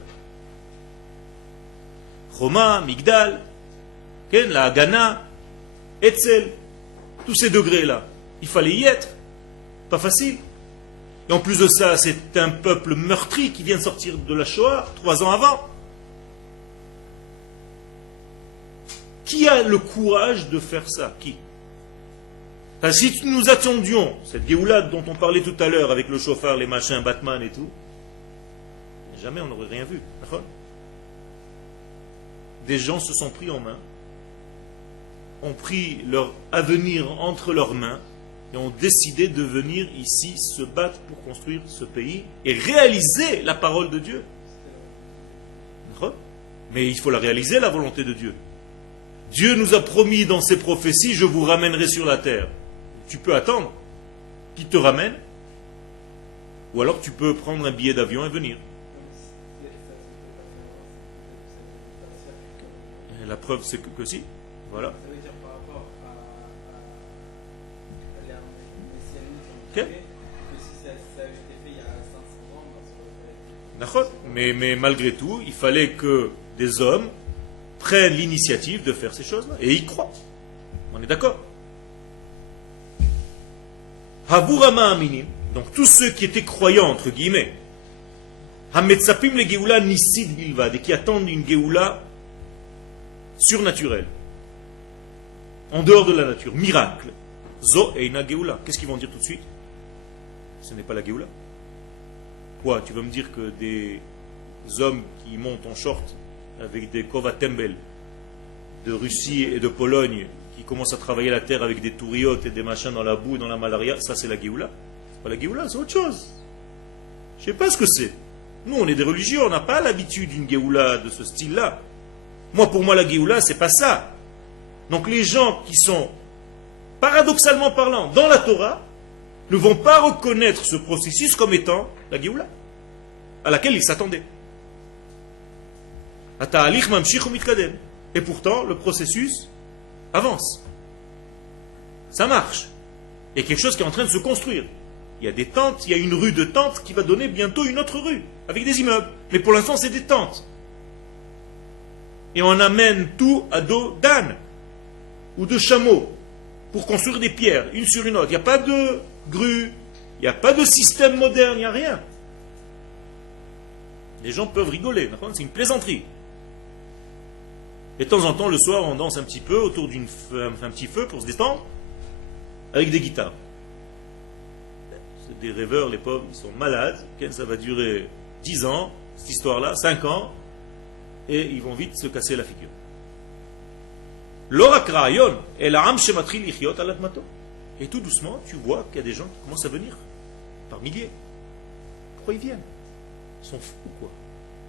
Roma, Migdal, la Haganah, Etzel, tous ces degrés-là. Il fallait y être. Pas facile. Et en plus de ça, c'est un peuple meurtri qui vient de sortir de la Shoah 3 ans avant. Qui a le courage de faire ça? Qui? Enfin, si nous attendions cette Géoula dont on parlait tout à l'heure avec le chauffard, les machins, Batman et tout, jamais on n'aurait rien vu. Des gens se sont pris en main, ont pris leur avenir entre leurs mains et ont décidé de venir ici se battre pour construire ce pays et réaliser la parole de Dieu. Mais il faut la réaliser, la volonté de Dieu. Dieu nous a promis dans ses prophéties, je vous ramènerai sur la terre. Tu peux attendre qu'il te ramène, ou alors tu peux prendre un billet d'avion et venir. Et la preuve c'est que si, voilà. Ça veut dire par rapport à l'ère messianique, Okay. que si ça a été fait il y a 500 ans, D'accord. Mais malgré tout, il fallait que des hommes prennent l'initiative de faire ces choses-là. Et ils croient. On est d'accord. Haburama Aminim, donc tous ceux qui étaient croyants, entre guillemets, Hametzapim le Geoula Nisid Bilvad, et qui attendent une Geoula surnaturelle, en dehors de la nature, miracle. Zo Eina Geoula. Qu'est-ce qu'ils vont dire tout de suite? Ce n'est pas la Geoula. Quoi? Tu vas me dire que des hommes qui montent en short avec des kovatembel de Russie et de Pologne qui commencent à travailler la terre avec des touriotes et des machins dans la boue et dans la malaria, ça c'est la Géoula. C'est pas la Géoula, c'est autre chose. Je sais pas ce que c'est. Nous on est des religieux, on n'a pas l'habitude d'une Géoula de ce style-là. Pour moi la Géoula c'est pas ça. Donc les gens qui sont paradoxalement parlant dans la Torah ne vont pas reconnaître ce processus comme étant la Géoula à laquelle ils s'attendaient. Et pourtant, le processus avance. Ça marche. Il y a quelque chose qui est en train de se construire. Il y a des tentes, il y a une rue de tentes qui va donner bientôt une autre rue, avec des immeubles. Mais pour l'instant, c'est des tentes. Et on amène tout à dos d'âne ou de chameau pour construire des pierres, une sur une autre. Il n'y a pas de grue, il n'y a pas de système moderne, il n'y a rien. Les gens peuvent rigoler, c'est une plaisanterie. Et de temps en temps, le soir, on danse un petit peu autour d'un petit feu pour se détendre, avec des guitares. C'est des rêveurs, les pauvres, ils sont malades. Ça va durer 10 ans, cette histoire-là, 5 ans, et ils vont vite se casser la figure. Et tout doucement, tu vois qu'il y a des gens qui commencent à venir, par milliers. Pourquoi ils viennent? Ils sont fous ou quoi?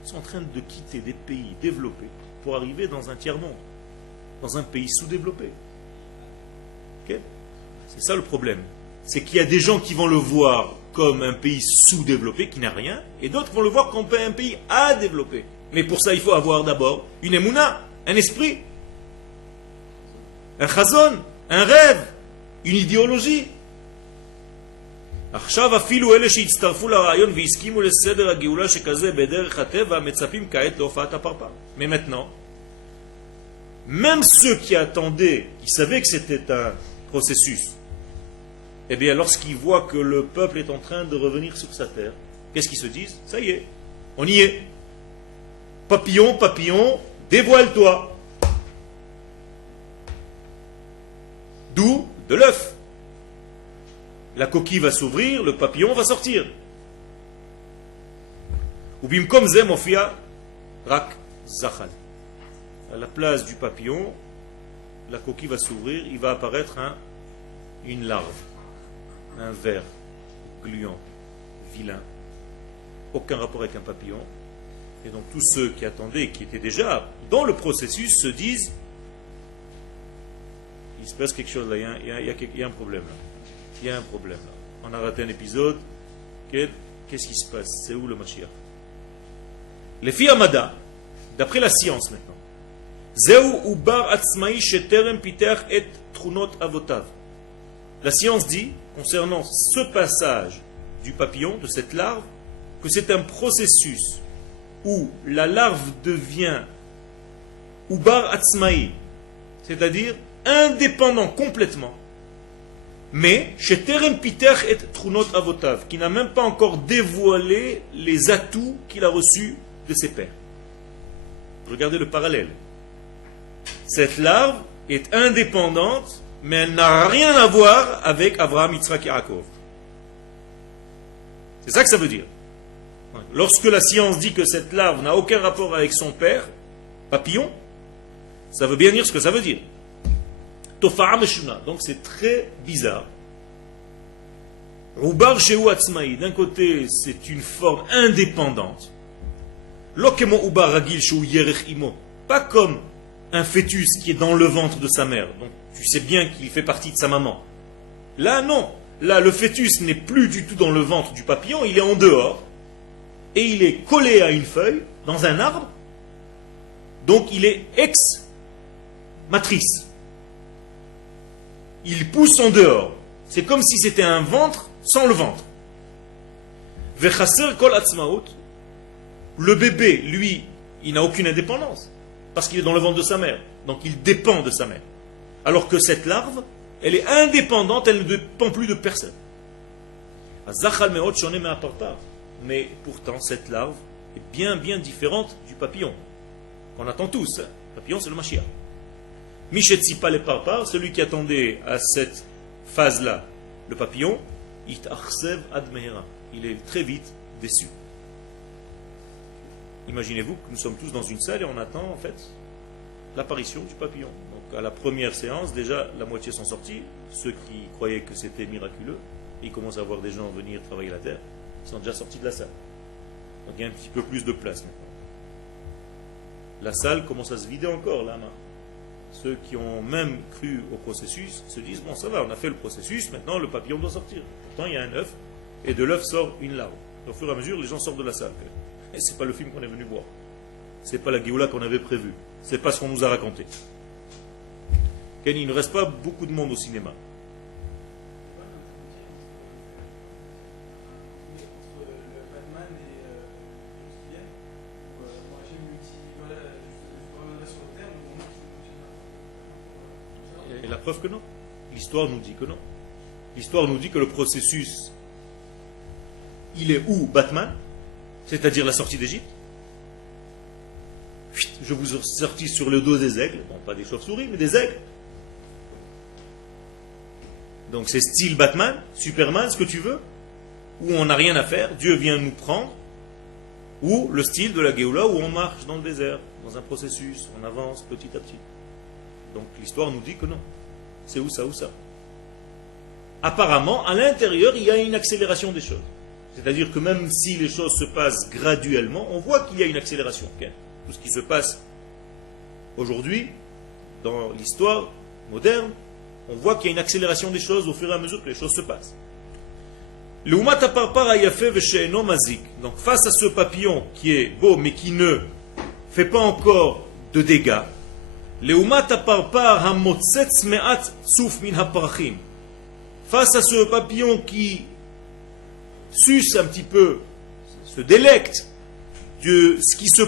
Ils sont en train de quitter des pays développés pour arriver dans un tiers-monde, dans un pays sous-développé. Okay? C'est ça le problème. C'est qu'il y a des gens qui vont le voir comme un pays sous-développé, qui n'a rien, et d'autres qui vont le voir comme un pays à développer. Mais pour ça, il faut avoir d'abord une émouna, un esprit, un chazon, un rêve, une idéologie. עכשיו אפילו אלה שהצטרפו לרעיון והסכימו לסדר הגאולה שכזה בדרך הטבע מצפים כעת להופעת הפרפר. Mais maintenant, même ceux qui attendaient, qui savaient que c'était un processus, eh bien lorsqu'ils voient que le peuple est en train de revenir sur sa terre, qu'est-ce qu'ils se disent? Ça y est, On y est. Papillon, papillon, dévoile-toi. D'où de l'œuf. La coquille va s'ouvrir, le papillon va sortir. Ou bimkom ze mofia rak zachal. À la place du papillon, la coquille va s'ouvrir, il va apparaître une larve, un ver gluant, vilain, aucun rapport avec un papillon. Et donc tous ceux qui attendaient, qui étaient déjà dans le processus, se disent, il se passe quelque chose là, il y a un problème là. Il y a un problème là. On a raté un épisode, qu'est-ce qui se passe? C'est où le Mashiach? Les filles Amada, d'après la science maintenant, la science dit, concernant ce passage du papillon, de cette larve, que c'est un processus où la larve devient Ubar Atzmaï, c'est-à-dire indépendant complètement, mais chez Terem Piter et Trunot Avotav, qui n'a même pas encore dévoilé les atouts qu'il a reçus de ses pères. Regardez le parallèle. Cette larve est indépendante, mais elle n'a rien à voir avec Abraham, Yitzhak et Yaakov. C'est ça que ça veut dire. Lorsque la science dit que cette larve n'a aucun rapport avec son père, papillon, ça veut bien dire ce que ça veut dire. Tofa'a meshuna. Donc c'est très bizarre. Ubar sheu atzmaï. D'un côté, c'est une forme indépendante. Lokemo ubar ragil sheu yerech imo. Pas comme un fœtus qui est dans le ventre de sa mère. Donc tu sais bien qu'il fait partie de sa maman. Là, non. Là, le fœtus n'est plus du tout dans le ventre du papillon, il est en dehors. Et il est collé à une feuille, dans un arbre. Donc il est ex-matrice. Il pousse en dehors. C'est comme si c'était un ventre sans le ventre. Vechasser kol atzmaut. Le bébé, lui, il n'a aucune indépendance. Parce qu'il est dans le ventre de sa mère. Donc il dépend de sa mère. Alors que cette larve, elle est indépendante, elle ne dépend plus de personne. Mais pourtant, cette larve est bien différente du papillon. Qu'on attend tous. Le papillon, c'est le Mashiach. Mishetzipa le parpar, celui qui attendait à cette phase-là, le papillon, il est très vite déçu. Imaginez-vous que nous sommes tous dans une salle et on attend en fait l'apparition du papillon. Donc à la première séance, déjà la moitié sont sortis, ceux qui croyaient que c'était miraculeux, et ils commencent à voir des gens venir travailler la terre, ils sont déjà sortis de la salle. Donc il y a un petit peu plus de place maintenant. La salle commence à se vider encore là. Ceux qui ont même cru au processus se disent, bon ça va, on a fait le processus, maintenant le papillon doit sortir. Pourtant il y a un œuf, et de l'œuf sort une larve. Au fur et à mesure, les gens sortent de la salle. Et c'est pas le film qu'on est venu voir. C'est pas la Géoula qu'on avait prévue. C'est pas ce qu'on nous a raconté. Il ne reste pas beaucoup de monde au cinéma. Et la preuve que non. L'histoire nous dit que non. L'histoire nous dit que le processus, il est où Batman? C'est-à-dire la sortie d'Égypte. Je vous ai sorti sur le dos des aigles. Bon, pas des chauves-souris, mais des aigles. Donc c'est style Batman, Superman, ce que tu veux, où on n'a rien à faire, Dieu vient nous prendre, ou le style de la Géoula, où on marche dans le désert, dans un processus, on avance petit à petit. Donc l'histoire nous dit que non. C'est où ça, où ça. Apparemment, à l'intérieur, il y a une accélération des choses. C'est-à-dire que même si les choses se passent graduellement, on voit qu'il y a une accélération. Tout ce qui se passe aujourd'hui, dans l'histoire moderne, on voit qu'il y a une accélération des choses au fur et à mesure que les choses se passent. Donc face à ce papillon qui est beau mais qui ne fait pas encore de dégâts, face à ce papillon qui suce un petit peu, se délecte de ce qui se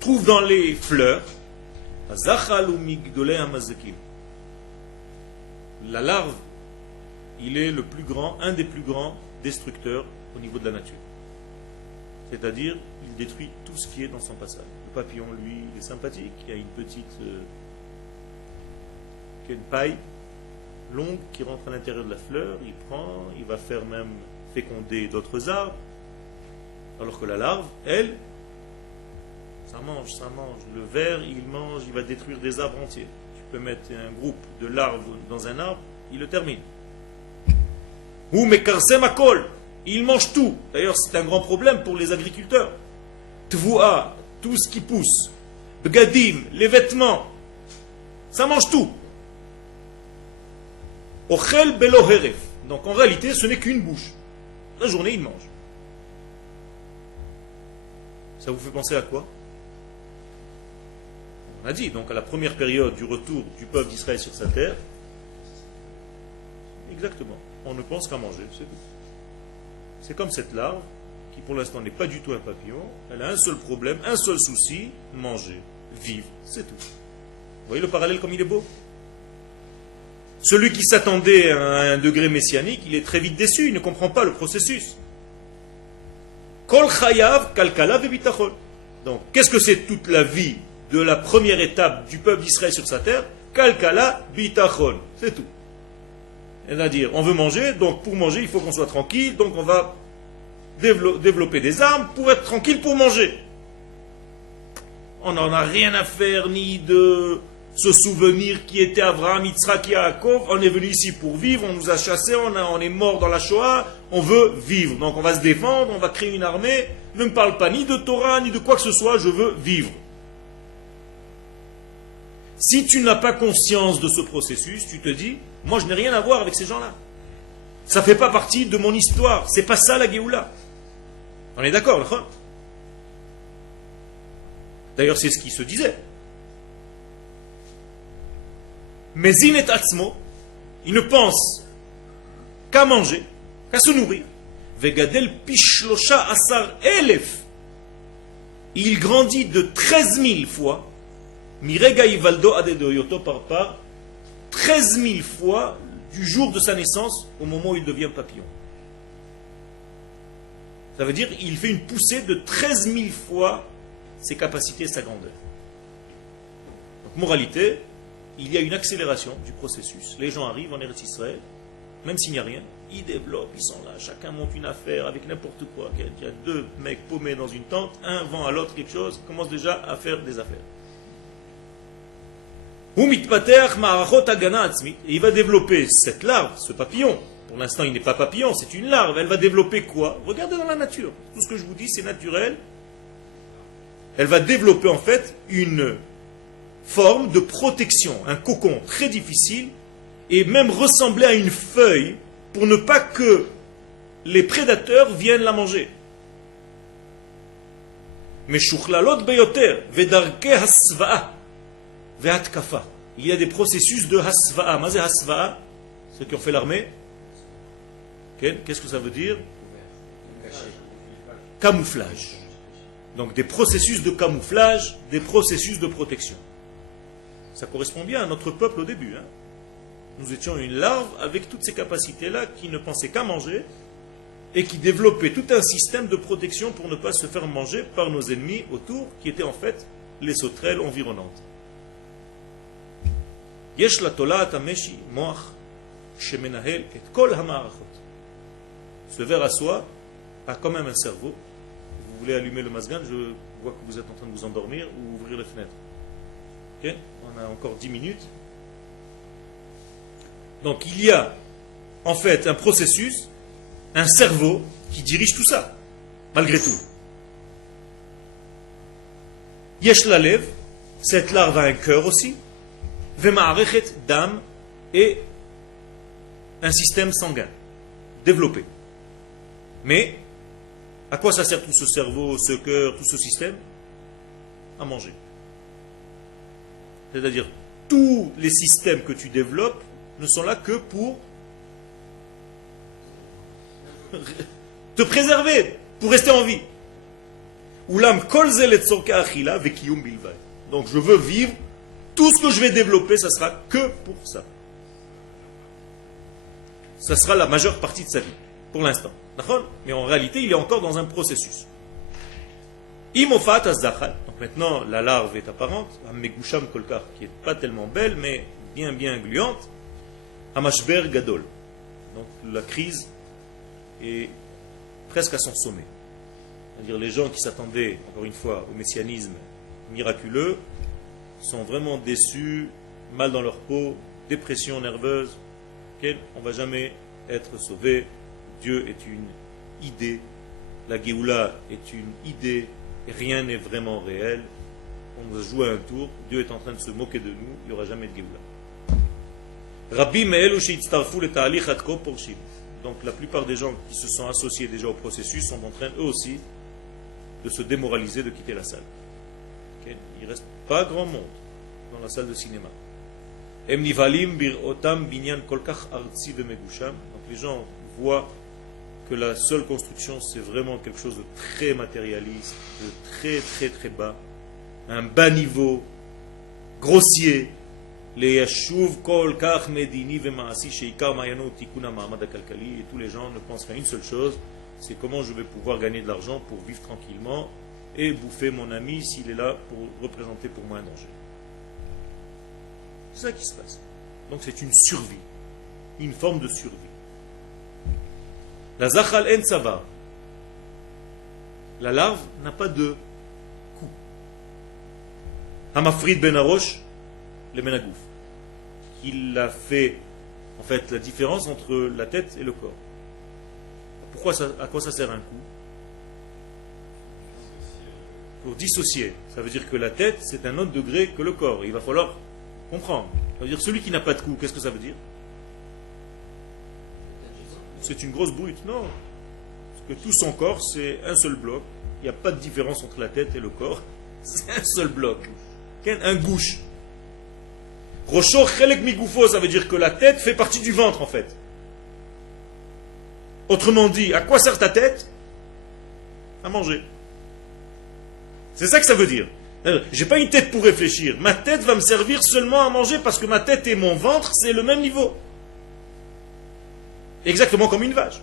trouve dans les fleurs, la larve, il est le plus grand, un des plus grands destructeurs au niveau de la nature. C'est-à-dire, il détruit tout ce qui est dans son passage. Le papillon, lui, il est sympathique. Il y a une petite... qui a une paille longue qui rentre à l'intérieur de la fleur. Il prend, il va faire même féconder d'autres arbres. Alors que la larve, elle, ça mange, ça mange. Le ver, il mange, il va détruire des arbres entiers. Tu peux mettre un groupe de larves dans un arbre, il le termine. Ou mekarsem akol, il mange tout. D'ailleurs, c'est un grand problème pour les agriculteurs. Tvoua, tout ce qui pousse. Bgadim, les vêtements, ça mange tout. Ochel belo heref. Donc en réalité, ce n'est qu'une bouche. La journée, il mange. Ça vous fait penser à quoi? On a dit, donc à la première période du retour du peuple d'Israël sur sa terre, exactement, on ne pense qu'à manger, c'est tout. C'est comme cette larve, qui pour l'instant n'est pas du tout un papillon, elle a un seul problème, un seul souci, manger, vivre, c'est tout. Vous voyez le parallèle comme il est beau? Celui qui s'attendait à un degré messianique, il est très vite déçu, il ne comprend pas le processus. Kol chayav kalkala vebitachon. Donc, qu'est-ce que c'est toute la vie de la première étape du peuple d'Israël sur sa terre? Kalkala bitachon. C'est tout. C'est-à-dire, on veut manger, donc pour manger, il faut qu'on soit tranquille, donc on va développer des armes pour être tranquille pour manger. On n'en a rien à faire ni de ce souvenir qui était Abraham, Yitzhak et Yaakov. On est venu ici pour vivre, on nous a chassés, on est mort dans la Shoah, on veut vivre. Donc on va se défendre, on va créer une armée. Ne me parle pas ni de Torah, ni de quoi que ce soit, je veux vivre. Si tu n'as pas conscience de ce processus, tu te dis, moi je n'ai rien à voir avec ces gens-là. Ça ne fait pas partie de mon histoire. C'est pas ça la Géoula. On est d'accord, là? D'ailleurs, c'est ce qui se disait. Mais Zinet Atzmo, il ne pense qu'à manger, qu'à se nourrir. Vegadel Pishlosha Asar Elef. Il grandit de 13 000 fois. Mirega Ivaldo Adedoyoto par 13 000 fois du jour de sa naissance au moment où il devient papillon. Ça veut dire qu'il fait une poussée de 13 000 fois ses capacités et sa grandeur. Donc, moralité, il y a une accélération du processus. Les gens arrivent en Eretz Israël, même s'il n'y a rien, ils développent, ils sont là, chacun monte une affaire avec n'importe quoi. Il y a deux mecs paumés dans une tente, un vend à l'autre quelque chose, commence déjà à faire des affaires. Et il va développer cette larve, ce papillon. Pour l'instant, il n'est pas papillon, c'est une larve. Elle va développer quoi? Regardez dans la nature. Tout ce que je vous dis, c'est naturel. Elle va développer en fait une forme de protection, un cocon très difficile, et même ressembler à une feuille pour ne pas que les prédateurs viennent la manger. Mais shuchlalot beyoter vedarke hasva'a ve'atkafa. Il y a des processus de hasva'a. Mazé hasva'a, ceux qui ont fait l'armée. Qu'est-ce que ça veut dire? Camouflage. Donc des processus de camouflage, des processus de protection. Ça correspond bien à notre peuple au début. Nous étions une larve avec toutes ces capacités-là qui ne pensaient qu'à manger et qui développait tout un système de protection pour ne pas se faire manger par nos ennemis autour, qui étaient en fait les sauterelles environnantes. Yesh la tolat ameshi moach shemenahel et kol hamarachot. Ce ver à soie a quand même un cerveau. Vous voulez allumer le masgan, je vois que vous êtes en train de vous endormir ou ouvrir les fenêtres. Ok? On a encore 10 minutes. Donc il y a en fait un processus, un cerveau qui dirige tout ça, malgré tout. Yesh la lev, cette larve a un cœur aussi, vema'arechet d'âme et un système sanguin développé. Mais à quoi ça sert tout ce cerveau, ce cœur, tout ce système? À manger. C'est-à-dire, tous les systèmes que tu développes ne sont là que pour te préserver, pour rester en vie. Donc je veux vivre, tout ce que je vais développer, ça sera que pour ça. Ça sera la majeure partie de sa vie, pour l'instant. Mais en réalité, il est encore dans un processus. Imofat azachal. Donc maintenant, la larve est apparente. Megusham kolkar, qui n'est pas tellement belle, mais bien gluante. Hamashber gadol. Donc la crise est presque à son sommet. C'est-à-dire les gens qui s'attendaient, encore une fois, au messianisme miraculeux, sont vraiment déçus, mal dans leur peau, dépression nerveuse. On ne va jamais être sauvé. Dieu est une idée. La Géoula est une idée. Et rien n'est vraiment réel. On va jouer un tour. Dieu est en train de se moquer de nous. Il n'y aura jamais de Géoula. Rabbi Me'elu she'itztarfu le ta'alich atko porshim. Donc la plupart des gens qui se sont associés déjà au processus sont en train eux aussi de se démoraliser, de quitter la salle. Il ne reste pas grand monde dans la salle de cinéma. Em nivalim birotam binyan kolkach artsi vemegusham. Donc les gens voient que la seule construction c'est vraiment quelque chose de très matérialiste, de très bas, un bas niveau, grossier. Les yashuv kolkach medini vemaasi sheikar mayano tikuna ma'amad kalkali. Et tous les gens ne pensent qu'à une seule chose, c'est comment je vais pouvoir gagner de l'argent pour vivre tranquillement et bouffer mon ami s'il est là pour représenter pour moi un danger. C'est ça qui se passe. Donc c'est une survie, une forme de survie. La zachal en savar. La larve n'a pas de cou. Hamafrid ben arosh, le menagouf. Il a fait en fait la différence entre la tête et le corps. À quoi ça sert un coup? Pour dissocier. Ça veut dire que la tête, c'est un autre degré que le corps. Il va falloir comprendre. Ça veut dire celui qui n'a pas de cou, qu'est-ce que ça veut dire? C'est une grosse brute. Non. Parce que tout son corps, c'est un seul bloc. Il n'y a pas de différence entre la tête et le corps. C'est un seul bloc. Un gouche. Rocho chelek migoufo, ça veut dire que la tête fait partie du ventre en fait. Autrement dit, à quoi sert ta tête? À manger. C'est ça que ça veut dire. J'ai pas une tête pour réfléchir. Ma tête va me servir seulement à manger parce que ma tête et mon ventre, c'est le même niveau. Exactement comme une vache.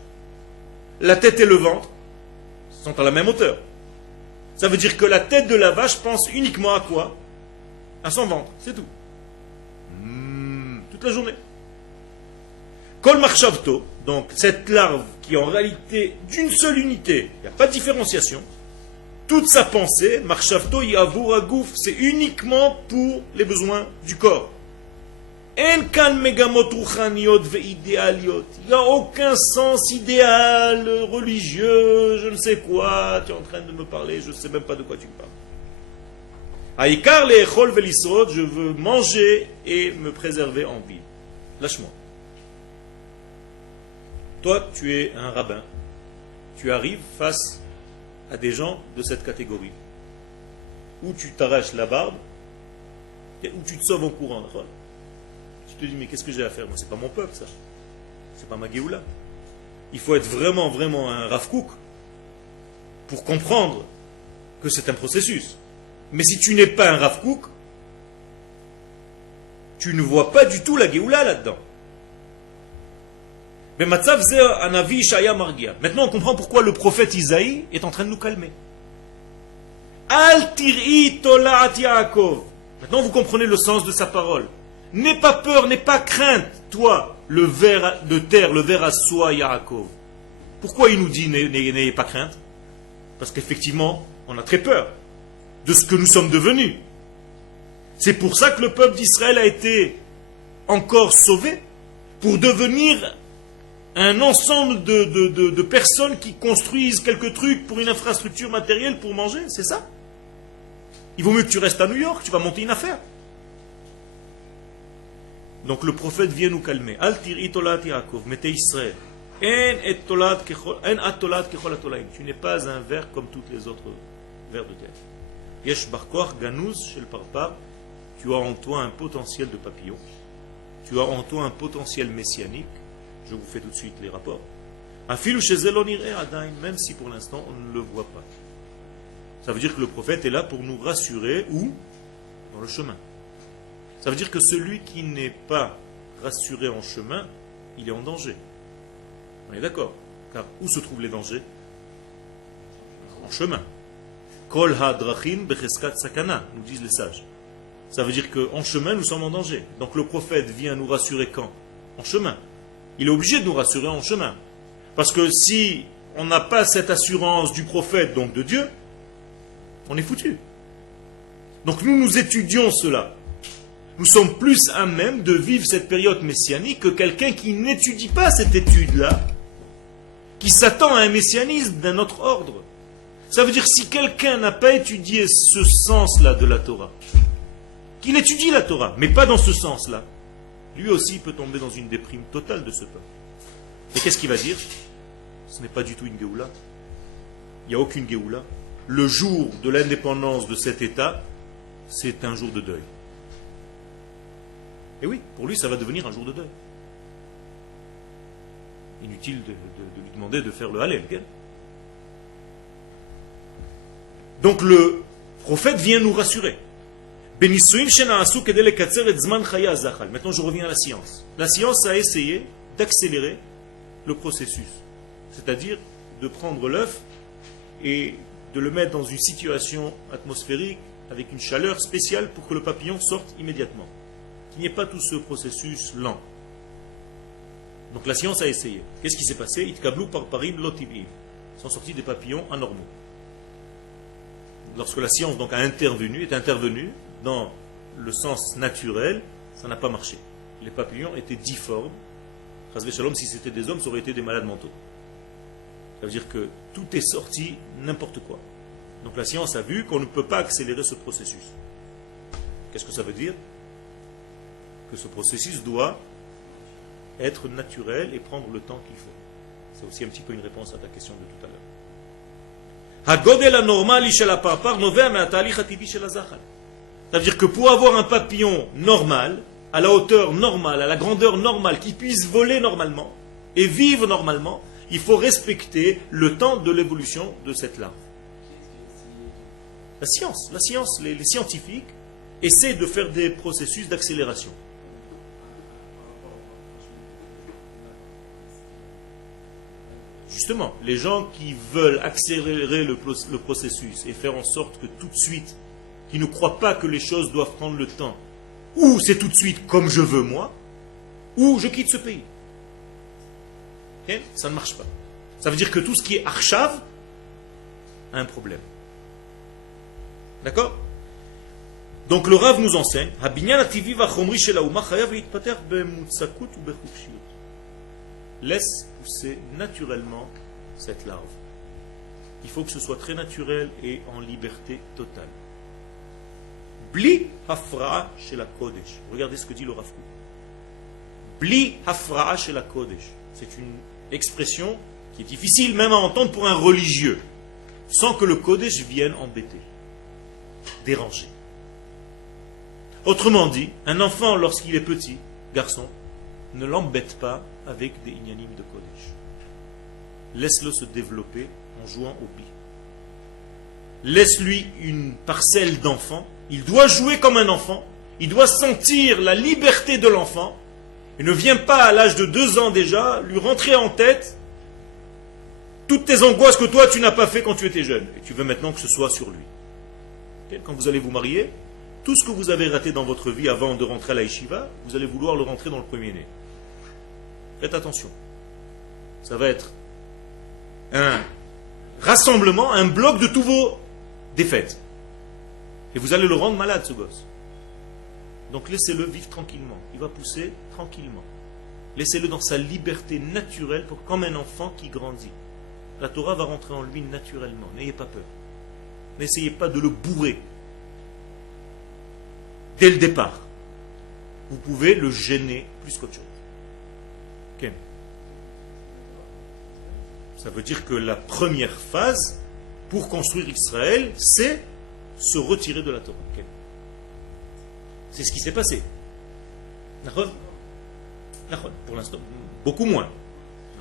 La tête et le ventre sont à la même hauteur. Ça veut dire que la tête de la vache pense uniquement à quoi? À son ventre, c'est tout. Toute la journée. Kol marchavto, donc cette larve qui est en réalité d'une seule unité, il n'y a pas de différenciation, toute sa pensée, marchavto yavur agouf, c'est uniquement pour les besoins du corps. En kan megamot ruchaniot veidéaliot, il n'y a aucun sens idéal, religieux, je ne sais quoi, tu es en train de me parler, je ne sais même pas de quoi tu me parles. Aïkar le echol velisrod, je veux manger et me préserver en vie. Lâche-moi. Toi, tu es un rabbin. Tu arrives face à des gens de cette catégorie. Ou tu t'arraches la barbe, ou tu te sauves en courant. Tu te dis, mais qu'est-ce que j'ai à faire? Moi, c'est pas mon peuple, ça. C'est pas ma Géoula. Il faut être vraiment un Rav Kook pour comprendre que c'est un processus. Mais si tu n'es pas un Rav Kook, tu ne vois pas du tout la Géoula là-dedans. Mais maintenant on comprend pourquoi le prophète Isaïe est en train de nous calmer. Al tir'i tolaat Yaakov. Maintenant vous comprenez le sens de sa parole. N'aie pas peur, n'aie pas crainte, toi, le ver de terre, le ver à soie Yaakov. Pourquoi il nous dit n'ayez pas crainte? Parce qu'effectivement, on a très peur de ce que nous sommes devenus. C'est pour ça que le peuple d'Israël a été encore sauvé, pour devenir un ensemble de personnes qui construisent quelques trucs pour une infrastructure matérielle pour manger, c'est ça. Il vaut mieux que tu restes à New York, tu vas monter une affaire. Donc le prophète vient nous calmer. Al tir'i tolat Yaakov, mettez Israël. Tu n'es pas un ver comme toutes les autres vers de terre. Yesh barkoach ganuz shel parpar. Tu as en toi un potentiel de papillon. Tu as en toi un potentiel messianique. Je vous fais tout de suite les rapports. Même si pour l'instant on ne le voit pas. Ça veut dire que le prophète est là pour nous rassurer où? Dans le chemin. Ça veut dire que celui qui n'est pas rassuré en chemin, il est en danger. On est d'accord. Car où se trouvent les dangers? En chemin. Kol hadrachim becheskat sakana, nous disent les sages. Ça veut dire qu'en chemin, nous sommes en danger. Donc le prophète vient nous rassurer quand? En chemin. Il est obligé de nous rassurer en chemin. Parce que si on n'a pas cette assurance du prophète, donc de Dieu, on est foutu. Donc nous étudions cela. Nous sommes plus à même de vivre cette période messianique que quelqu'un qui n'étudie pas cette étude-là, qui s'attend à un messianisme d'un autre ordre. Ça veut dire si quelqu'un n'a pas étudié ce sens-là de la Torah, qu'il étudie la Torah, mais pas dans ce sens-là, lui aussi peut tomber dans une déprime totale de ce peuple. Et qu'est-ce qu'il va dire? Ce n'est pas du tout une Géoula. Il n'y a aucune Géoula. Le jour de l'indépendance de cet État, c'est un jour de deuil. Et oui, pour lui, ça va devenir un jour de deuil. Inutile de lui demander de faire le Hallel. Donc le prophète vient nous rassurer. Maintenant, je reviens à la science. La science a essayé d'accélérer le processus. C'est-à-dire de prendre l'œuf et de le mettre dans une situation atmosphérique avec une chaleur spéciale pour que le papillon sorte immédiatement. Qu'il n'y ait pas tout ce processus lent. Donc la science a essayé. Qu'est-ce qui s'est passé? Itkablou par parim lotibim. Sont sortis des papillons anormaux. Lorsque la science donc est intervenue dans le sens naturel, ça n'a pas marché. Les papillons étaient difformes. Chazvé Shalom, si c'était des hommes, ça aurait été des malades mentaux. Ça veut dire que tout est sorti n'importe quoi. Donc la science a vu qu'on ne peut pas accélérer ce processus. Qu'est-ce que ça veut dire? Que ce processus doit être naturel et prendre le temps qu'il faut. C'est aussi un petit peu une réponse à ta question de tout à l'heure. Ça veut dire que pour avoir un papillon normal, à la hauteur normale, à la grandeur normale, qui puisse voler normalement et vivre normalement, il faut respecter le temps de l'évolution de cette larve. La science, les scientifiques essaient de faire des processus d'accélération. Justement, les gens qui veulent accélérer le processus et faire en sorte que tout de suite, qui ne croient pas que les choses doivent prendre le temps, ou c'est tout de suite comme je veux moi, ou je quitte ce pays. Okay? Ça ne marche pas. Ça veut dire que tout ce qui est archav a un problème. D'accord? Donc le Rav nous enseigne, laisse pousser naturellement cette larve. Il faut que ce soit très naturel et en liberté totale. Bli hafra'a chez la Kodesh. Regardez ce que dit le Rav Kook. Bli hafra'a chez la Kodesh. C'est une expression qui est difficile même à entendre pour un religieux, sans que le Kodesh vienne embêter, déranger. Autrement dit, un enfant lorsqu'il est petit, garçon, ne l'embête pas avec des inyanim de Kodesh. Laisse-le se développer en jouant au bli. Laisse-lui une parcelle d'enfant. Il doit jouer comme un enfant. Il doit sentir la liberté de l'enfant. Et ne viens pas à l'âge de 2 ans déjà lui rentrer en tête toutes tes angoisses que toi tu n'as pas fait quand tu étais jeune. Et tu veux maintenant que ce soit sur lui. Okay? Quand vous allez vous marier, tout ce que vous avez raté dans votre vie avant de rentrer à la yeshiva, vous allez vouloir le rentrer dans le premier-né. Faites attention. Ça va être un rassemblement, un bloc de tous vos défaites. Et vous allez le rendre malade, ce gosse. Donc laissez-le vivre tranquillement. Il va pousser tranquillement. Laissez-le dans sa liberté naturelle, comme un enfant qui grandit. La Torah va rentrer en lui naturellement. N'ayez pas peur. N'essayez pas de le bourrer dès le départ. Vous pouvez le gêner plus qu'autre chose. Okay. Ça veut dire que la première phase pour construire Israël, c'est se retirer de la Torah. Okay. C'est ce qui s'est passé. Pour l'instant, beaucoup moins.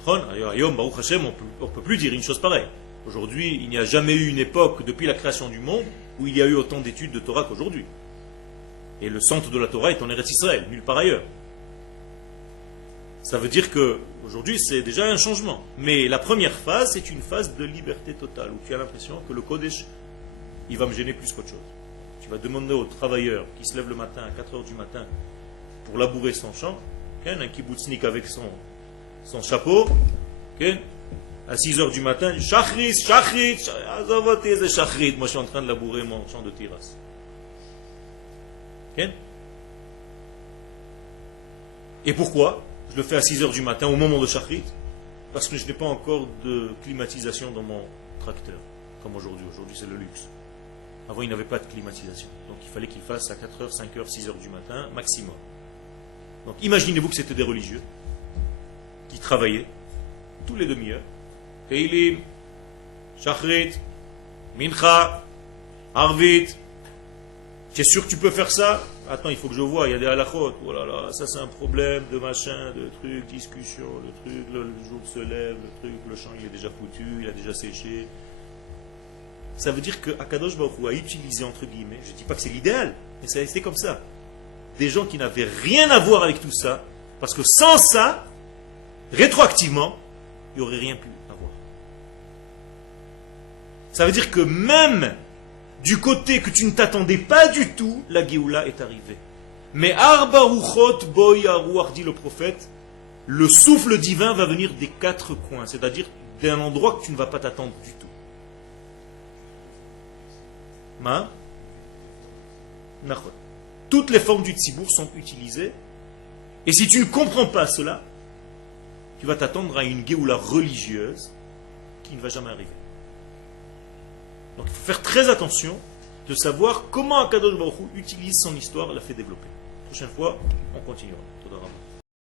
Baruch Hashem, on ne peut plus dire une chose pareille. Aujourd'hui, il n'y a jamais eu une époque depuis la création du monde où il y a eu autant d'études de Torah qu'aujourd'hui. Et le centre de la Torah est en Eretz Israël, nulle part ailleurs. Ça veut dire qu'aujourd'hui, c'est déjà un changement. Mais la première phase, c'est une phase de liberté totale, où tu as l'impression que le Kodesh il va me gêner plus qu'autre chose. Tu vas demander au travailleur qui se lève le matin à 4 heures du matin pour labourer son champ, un kibbutznik avec son chapeau, à 6 heures du matin, shachrit, moi je suis en train de labourer mon champ de terrasse. Et pourquoi je le fais à 6 heures du matin au moment de shachrit? Parce que je n'ai pas encore de climatisation dans mon tracteur, comme aujourd'hui. Aujourd'hui, c'est le luxe. Avant, il n'avait pas de climatisation. Donc, il fallait qu'il fasse à 4 heures, 5 heures, 6 heures du matin, maximum. Donc, imaginez-vous que c'était des religieux qui travaillaient tous les demi-heures. Teilim, Shachrit, Mincha, Arvit. Tu es sûr que tu peux faire ça? Attends, il faut que je vois, il y a des halachot. Oh là là, ça c'est un problème de machin, de truc, discussion, le truc, le jour se lève, le truc, le champ il est déjà foutu, il a déjà séché. Ça veut dire que Akadosh Baruch Hu a utilisé, entre guillemets, je ne dis pas que c'est l'idéal, mais ça a été comme ça. Des gens qui n'avaient rien à voir avec tout ça, parce que sans ça, rétroactivement, il n'y aurait rien pu avoir. Ça veut dire que même du côté que tu ne t'attendais pas du tout, la Géoula est arrivée. Mais Arba Ruchot Boy Aruach, dit le prophète, le souffle divin va venir des 4 coins, c'est-à-dire d'un endroit que tu ne vas pas t'attendre du tout. Toutes les formes du tzibour sont utilisées, et si tu ne comprends pas cela, tu vas t'attendre à une Géoula religieuse qui ne va jamais arriver. Donc il faut faire très attention de savoir comment Akadosh Baruch Hu utilise son histoire et la fait développer. La prochaine fois, on continuera.